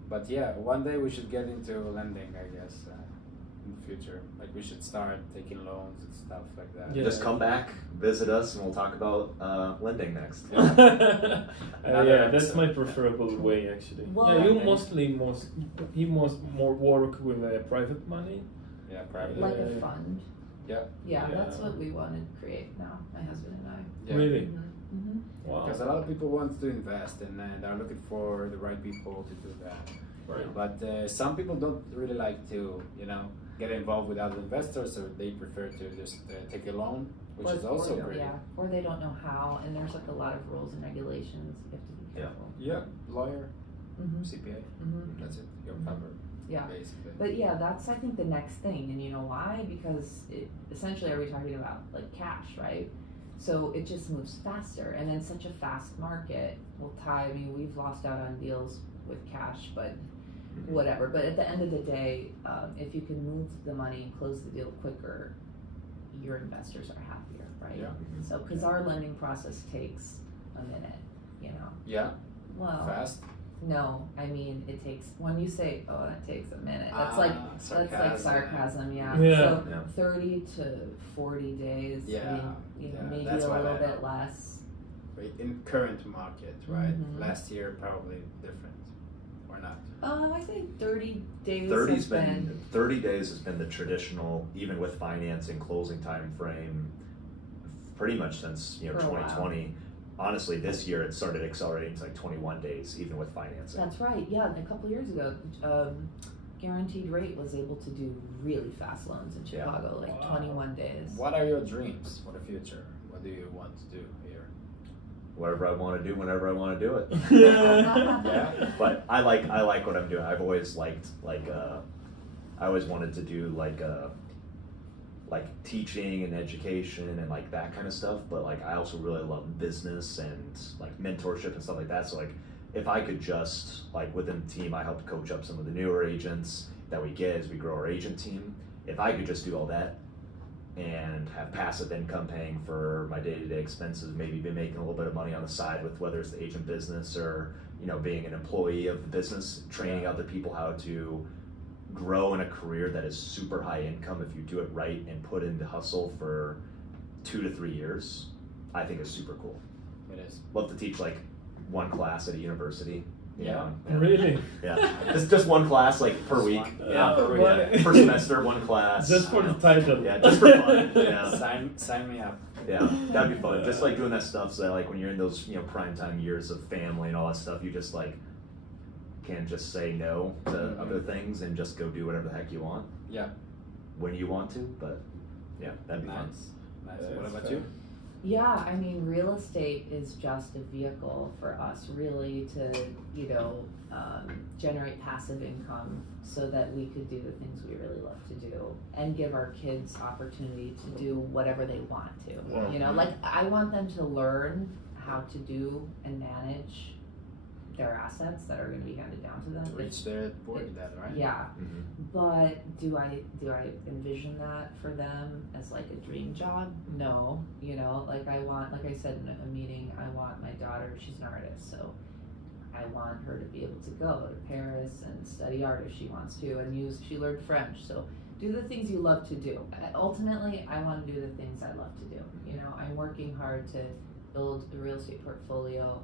but yeah, one day we should get into lending, I guess, in the future. Like we should start taking loans and stuff like that. Yeah. just come back, visit us, and we'll talk about lending next. Yeah, that's my preferable way actually. Well, yeah, you more work with private money. Yeah, private. Like a fund. Yeah. Yeah, that's what we want to create now, my husband and I. Yeah. Really? Wow. Because a lot of people want to invest and they're looking for the right people to do that. Right. But some people don't really like to, you know, get involved with other investors, so they prefer to just take a loan, which is also great. Yeah, or they don't know how, and there's like a lot of rules and regulations. You have to be careful. Yeah, lawyer, CPA, that's it. You're covered. Yeah, basically. but yeah, that's I think the next thing, and you know why? Because essentially, are we talking about like cash, right? So it just moves faster, and in such a fast market, I mean, we've lost out on deals with cash, but whatever. But at the end of the day, if you can move the money and close the deal quicker, your investors are happier, right? Yeah. So because our lending process takes a minute, you know. Yeah. Well. Fast. No, I mean it takes. When you say, "Oh, that takes a minute," that's like sarcasm. Yeah. So 30 to 40 days. Yeah. I mean, you know, maybe that's a little bit less. In current market, right? Last year probably different, or not? I think 30 days. 30 days has been the traditional, even with financing closing time frame, pretty much since 2020. Honestly, this year it started accelerating to like 21 days, even with financing. That's right. Yeah, a couple years ago, Guaranteed Rate was able to do really fast loans in Chicago, like 21 days. What are your dreams for the future? What do you want to do here? Whatever I want to do, whenever I want to do it. Yeah. But I like what I'm doing. I've always liked I always wanted to do like teaching and education and like that kind of stuff, but like I also really love business and like mentorship and stuff like that. So like if I could just like within the team, I help coach up some of the newer agents that we get as we grow our agent team. If I could just do all that, and have passive income paying for my day-to-day expenses, maybe be making a little bit of money on the side with whether it's the agent business or, you know, being an employee of the business, training other people how to grow in a career that is super high income if you do it right and put in the hustle for 2 to 3 years, I think is super cool. It is. Love to teach like one class at a university. Yeah. Really? Yeah. Just one class like per Just week. one. Yeah. Why? Per semester, one class. Just for the title. Yeah, just for fun. Yeah. Sign me up. Yeah, that'd be fun. Just like doing that stuff so that like when you're in those, you know, prime time years of family and all that stuff, you just like can just say no to other things and just go do whatever the heck you want. Yeah. When you want to, but yeah, that'd be fun. Nice. That's What about fair. you? Yeah, I mean, real estate is just a vehicle for us really to, you know, generate passive income so that we could do the things we really love to do and give our kids opportunity to do whatever they want to. Yeah. You know, like I want them to learn how to do and manage their assets that are going to be handed down to them. Reach their point with that, right? Yeah, Mm-hmm. but do I envision that for them as like a dream job? No, you know, like like I said in a meeting, I want my daughter, she's an artist, so I want her to be able to go to Paris and study art if she wants to, and she learned French, so do the things you love to do. Ultimately, I want to do the things I love to do. You know, I'm working hard to build a real estate portfolio,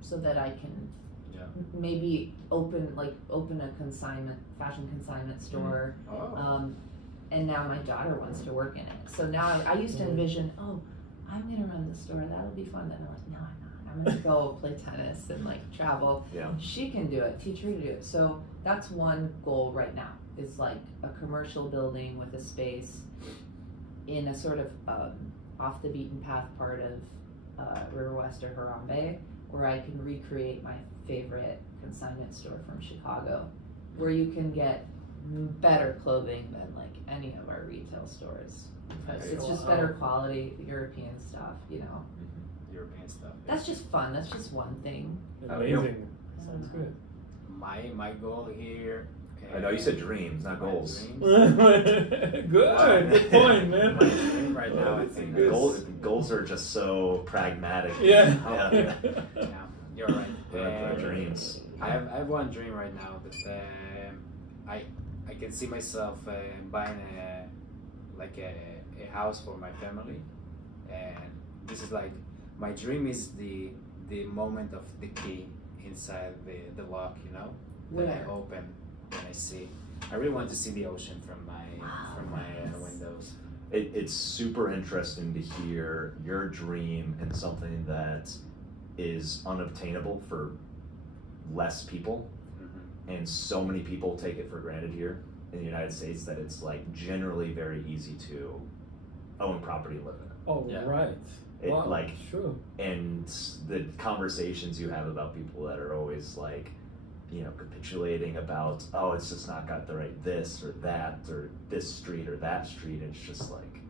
so that I can maybe open a fashion consignment store. Oh. And now my daughter wants to work in it. So now I used to envision, oh, I'm gonna run the store, that'll be fun. Then I'm like, no, I'm not. I'm gonna go play tennis and like travel. Yeah. She can do it, teach her to do it. So that's one goal right now, is like a commercial building with a space in a sort of off the beaten path part of River West or Harambe, where I can recreate my favorite consignment store from Chicago, where you can get better clothing than like any of our retail stores. Because it's just better quality European stuff, you know. European stuff. That's just fun. That's just one thing. Amazing. Sounds good. My goal here. I know you said dreams, not my goals. dreams- Good. Good point, man. My dream right now, I think. Goals are just so pragmatic. Yeah. Yeah. Yeah, you're right. They're dreams. I have one dream right now, but I can see myself buying a house for my family, and this is like my dream is the moment of the key inside the lock, you know, that I open and I see. I really want to see the ocean from my windows. It's super interesting to hear your dream and something that is unobtainable for less people, and so many people take it for granted here in the United States that it's like generally very easy to own property and live in it. Oh, Yeah. right. It, Wow, like, sure. and the conversations you have about people that are always like, you know, capitulating about, oh, it's just not got the right this or that or this street or that street. And it's just like,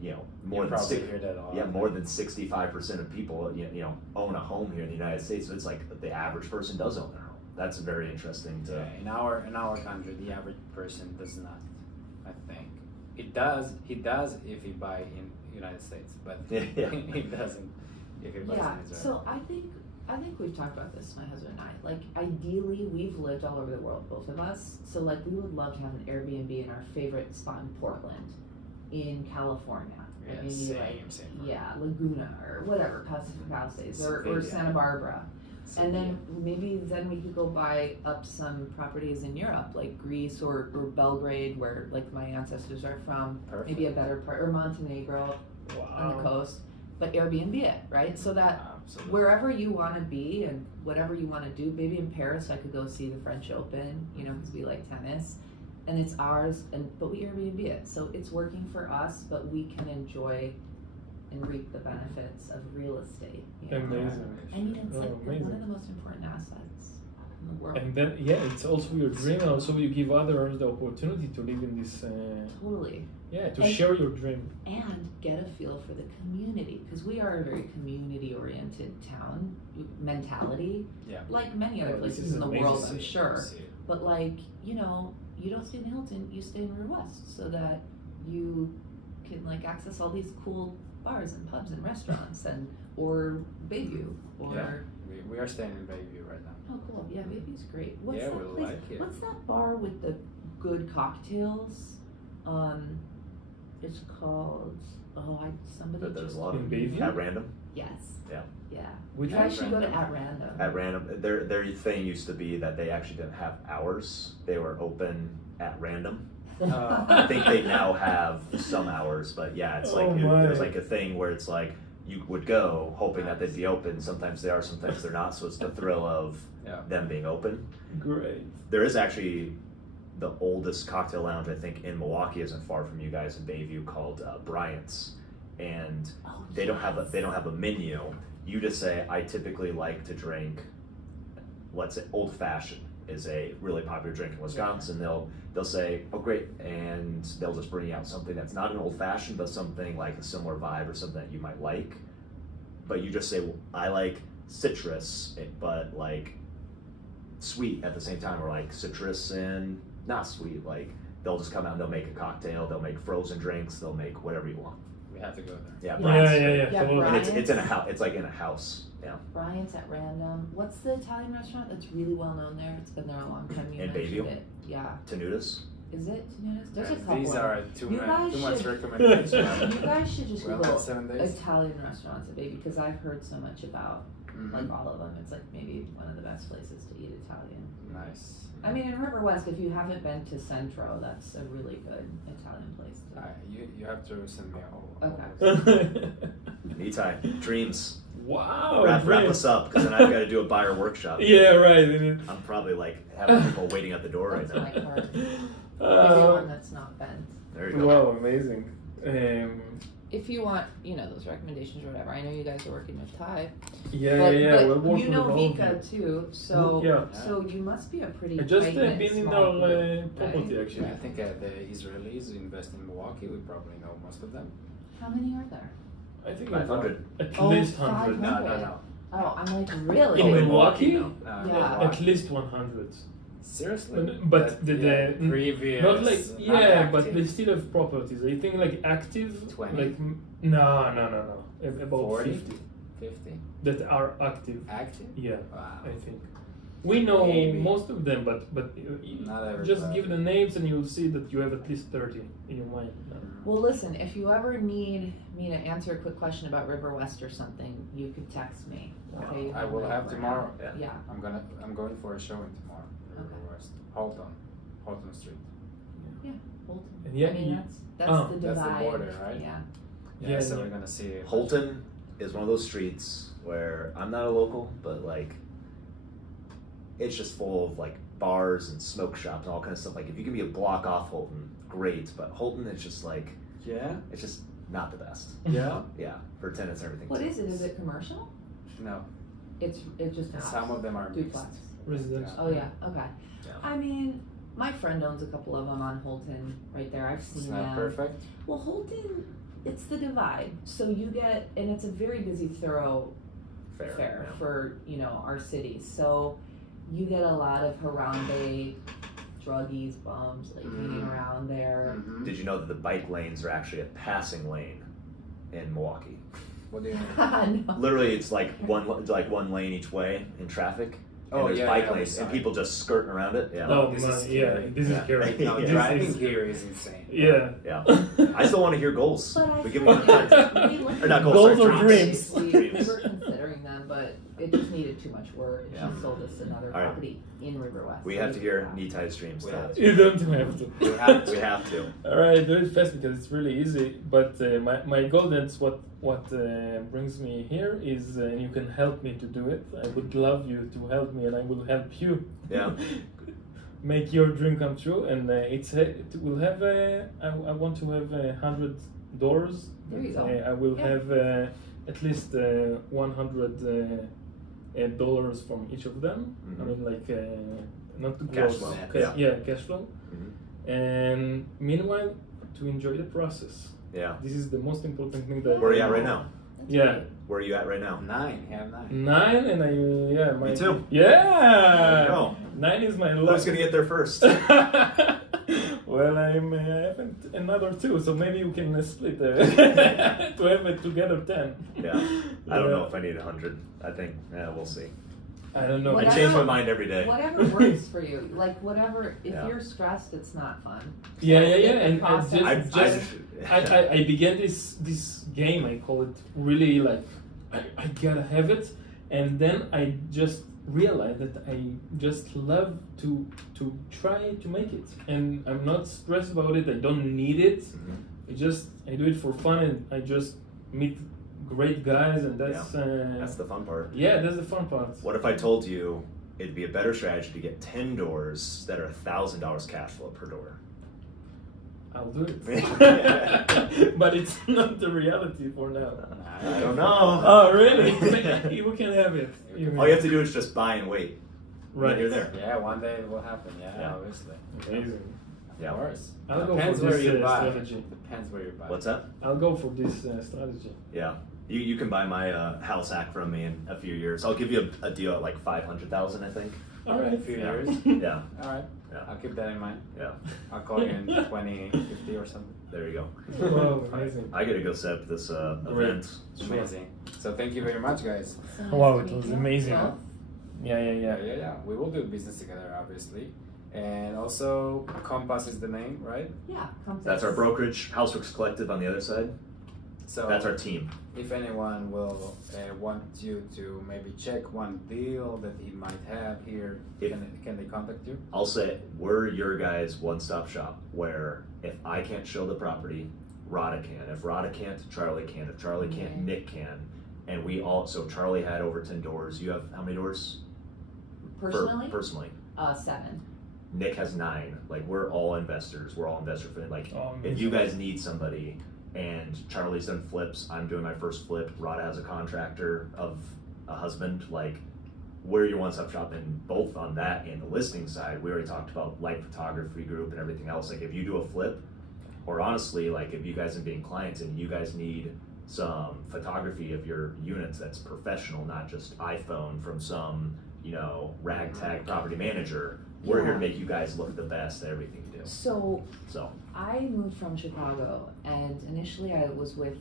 you know, more than hear that a lot. yeah, more than 65% of people, you know, own a home here in the United States. So it's like the average person does own their home. That's very interesting to. Yeah, in our country, the average person does not. I think it does. He does if he buy in United States, but Yeah. he doesn't if he buys Yeah, in Israel. so I think we've talked about this, my husband and I. Like, ideally, we've lived all over the world, both of us. So, like, we would love to have an Airbnb in our favorite spot in Portland, in California. Yeah, Maybe same. yeah, Laguna or whatever, Pacific Palisades, or Yeah. Santa Barbara. And then maybe we could go buy up some properties in Europe, like Greece or Belgrade, where like my ancestors are from. Perfect. Maybe a better part, or Montenegro on the coast. But Airbnb it, right? So that Absolutely. wherever you want to be and whatever you want to do, maybe in Paris I could go see the French Open, you know, because we like tennis, and it's ours, but we Airbnb it, so it's working for us, but we can enjoy and reap the benefits of real estate. You know? Amazing. I mean, it's like amazing. one of the most important assets in the world. And then, yeah, it's also your dream, and also you give others the opportunity to live in this. Totally. Yeah, to And- share your dream. And get a feel for the community, because we are a very community-oriented town mentality, Yeah. like many other Oh, this places is in the amazing world, to I'm see. sure. But like, you know, you don't stay in the Hilton, you stay in River West, so that you can like access all these cool bars and pubs and restaurants or Bayview or. Yeah. We are staying in Bayview right now. Oh, cool. Yeah, Bayview's great. What's Yeah, that we place? like it. What's that bar with the good cocktails? It's called. Somebody. There's just- a lot of In Bayview? at random. Yes. Yeah. Yeah. Which You one? guys should go to Random? At Random. At random, their thing used to be that they actually didn't have hours. They were open at random. I think they now have some hours, but yeah, it's like Oh my. there's like a thing where it's like you would go hoping that they'd be open. Sometimes they are, sometimes they're not. So it's the thrill of Yeah. them being open. Great. There is actually the oldest cocktail lounge I think in Milwaukee, isn't far from you guys in Bayview, called Bryant's, and Oh, they don't have a menu. You just say, I typically like to drink, let's say old fashioned is a really popular drink in Wisconsin. They'll say, oh great, and they'll just bring out something that's not an old fashioned, but something like a similar vibe or something that you might like. But you just say, well, I like citrus, but like sweet at the same time, or like citrus and not sweet. Like they'll just come out and they'll make a cocktail, they'll make frozen drinks, they'll make whatever you want. We have to go there. Yeah, Yeah. Bryant's. Yeah, totally. And it's Bryant's. in a house. It's like in a house. Yeah. Bryant's at Random. What's the Italian restaurant that's really well known there? It's been there a long time. You In mentioned Bayview? it. Yeah. Tenutas. Is it Tenutas? There's a couple. These are too You guys much should- recommendations. You guys should just Well, Google that's 7 days. Italian restaurants at Bayview because I've heard so much about Mhm. like all of them. It's like maybe one of the best places to eat Italian. Nice. I mean, in River West, if you haven't been to Centro, that's a really good Italian place. You have to send me a whole. Okay. Anytime. Dreams. Wow. Wrap great. us up, because then I've got to do a buyer workshop. Yeah, right. I'm probably like having people waiting at the door right That's now. my card. Everyone that's not bent. There you go. Wow, amazing. If you want, those recommendations or whatever. I know you guys are working with Ty. Yeah, But we'll work you with know all of Vika you. too, so Yeah. so you must be a pretty. I just tight-knit, been in small our group, property right? actually. I think the Israelis who invest in Milwaukee. We probably know most of them. How many are there? I think 500. at Oh, least 100. 500. No. Oh, I'm like really. In Oh, in Milwaukee? no. Yeah. At least 100. Seriously? But the previous. not like not but active. they still have properties. I think like active 20? like no. About 40? 50 50 that are active. active. Yeah, Wow. I think. We know Maybe. most of them, but Not everybody. just give the names and you'll see that you have at least 30 in your mind. Well, listen, if you ever need me to answer a quick question about River West or something, you could text me. Okay. You I will my have number tomorrow. now. Yeah. Yeah. I'm going for a showing tomorrow. River Okay. West. Holton Street. Holton. And yeah, I mean, you- that's Oh. the divide. That's the border, right? Yeah. Yeah, Yeah, so yeah. we're gonna see it. Holton is one of those streets where I'm not a local, but like it's just full of like bars and smoke shops and all kind of stuff. Like if you can be a block off Holton, great, but Holton is just like Yeah. it's just not the best. Yeah. Yeah, for tenants and everything. What too. is it? Is it commercial? No. It's just a house. Some of them are mixed. Duplex. Residential. Oh yeah. Okay. Yeah. I mean, my friend owns a couple of them on Holton right there. I've seen It's not them. perfect. Well, Holton, it's the divide. So you get, and it's a very busy thoroughfare Fair. yeah. for, our city. So you get a lot of Harambe druggies, bums, like hanging around there. Mhm. Did you know that the bike lanes are actually a passing lane in Milwaukee? What do you mean? No. Literally, it's like one lane each way in traffic. And Oh, there's yeah, bike yeah, lanes, and sorry. people just skirting around it. Yeah. Oh, This man, is yeah, scary. this Yeah. is scary. No, Yeah. driving This is- here is insane. Yeah. Yeah. I still want to hear goals. But I We feel give me like time. we looked Or not at goals, Goals sorry, or dreams. We were considering them, but it just needed too much work. And Yeah. she sold us another All right. property in River West. We have to hear Nitai's dreams. We though. have to. You don't have to. We have to. We have to. All right, do it fast because it's really easy. But my goal, that's what brings me here is, and you can help me to do it. I would love you to help me, and I will help you. Yeah. Make your dream come true, and it will have. I want to have 100 doors. There you go. I will Yeah. have at least $100 dollars from each of them. I Mhm. mean, like not the Cash gross, flow. yeah, cash flow. Mhm. And meanwhile, to enjoy the process. Yeah. This is the most important thing that. Where are you at right now? That's Yeah. great. Where are you at right now? 9. You have 9. 9, and Me too. Yeah. There you go. 9 is my Who's last. gonna get there first? Well, I haven't another 2, so maybe you can split to have it together 10. Yeah, I don't know if I need 100. I think, we'll see. I don't know. I change my mind every day. Whatever works for you. Like, whatever, if Yeah. you're stressed, it's not fun. Yeah. the And process- I began this game. I call it really like I gotta have it, and then I just realized that I just love to try to make it, and I'm not stressed about it. I don't need it. I do it for fun, and I just meet great guys, and that's That's the fun part. yeah, that's the fun part. What if I told you it'd be a better strategy to get 10 doors that are $1,000 cash flow per door? I'll do it, but it's not the reality for now. I don't know. Oh, really? You can have it. All you have to do is just buy and wait. Right. You're there. Yeah, one day it will happen. Yeah, Yeah. obviously. Amazing. Yeah. Of course. I'll go Depends for where this you buy. strategy. Depends where you buy. What's that? I'll go for this strategy. Yeah. You can buy my house hack from me in a few years. I'll give you a deal at like 500,000, I think. All right. A few Yeah. years. Yeah. All right. Yeah. I'll keep that in mind. Yeah. I'll call you in 2050 or something. There you go. Wow, amazing. I gotta go set up this event. It's amazing. So thank you very much, guys. So nice Wow, to it meet was you. amazing. Well, Yeah. We will do business together, obviously. And also, Compass is the name, right? yeah, compass. That's our brokerage, Houseworks Collective on the other side. So That's our team. if anyone will want you to maybe check one deal that he might have here, If- can they contact you? I'll say we're your guys' one-stop shop where if I can't show the property, Rada can. If Rada can't, Charlie can. If Charlie can't, Okay. Nick can. And we all, so Charlie had over 10 doors. You have how many doors? Personally, Personally. 7. Nick has 9. Like, we're all investors. We're all investor friendly. Like, Oh, if you guys need somebody, and Charlie's done flips, I'm doing my first flip, Rada has a contractor of a husband, like, we're your one-stop shop. And both on that and the listing side, we already talked about light photography group and everything else. Like, if you do a flip, or honestly, like, if you guys are being clients and you guys need some photography of your units that's professional, not just iPhone from some, ragtag property manager, we're here to make you guys look the best at everything you do. So So, I moved from Chicago, and initially I was with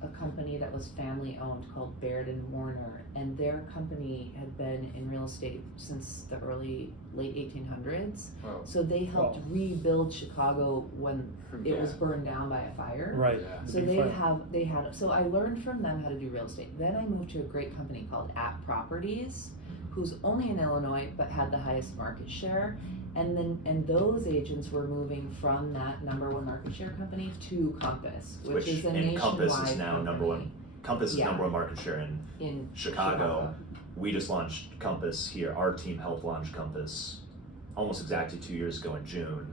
a company that was family owned called Baird and Warner, and their company had been in real estate since the late 1800s. Wow. So they helped Wow. rebuild Chicago when it was burned down by a fire. Right. Yeah. So they had so I learned from them how to do real estate. Then I moved to a great company called App Properties, who's only in Illinois but had the highest market share. And those agents were moving from that #1 market share company to Compass, which is a and nationwide Compass is now company number one. Compass is Yeah. number 1 market share in Chicago. We just launched Compass here. Our team helped launch Compass almost exactly 2 years ago in June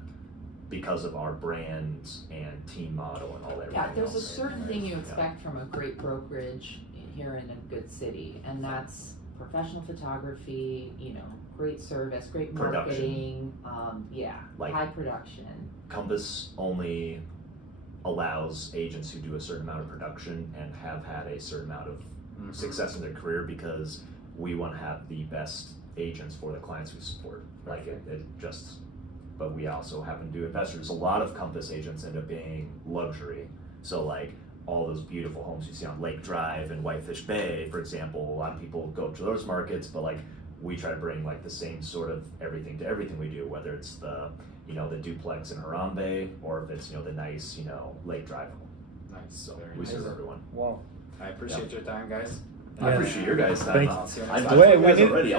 because of our brand and team model and all that. Yeah, there's a else. certain thing you Yeah. expect from a great brokerage here in a good city, and that's professional photography, great service, great marketing, Like- high production. Compass only allows agents who do a certain amount of production and have had a certain amount of success in their career because we want to have the best agents for the clients we support. Like but we also happen to do investors. A lot of Compass agents end up being luxury. So like all those beautiful homes you see on Lake Drive and Whitefish Bay, for example, a lot of people go to those markets, but like we try to bring like the same sort of everything to everything we do, whether it's the duplex in Harambe or if it's the nice Lake Drive home. Nice. So Very we nice. serve everyone. Wow. I appreciate your time, guys. I appreciate your guys' time. Thank I'll see you I next I time. Wait, told you guys we need- already.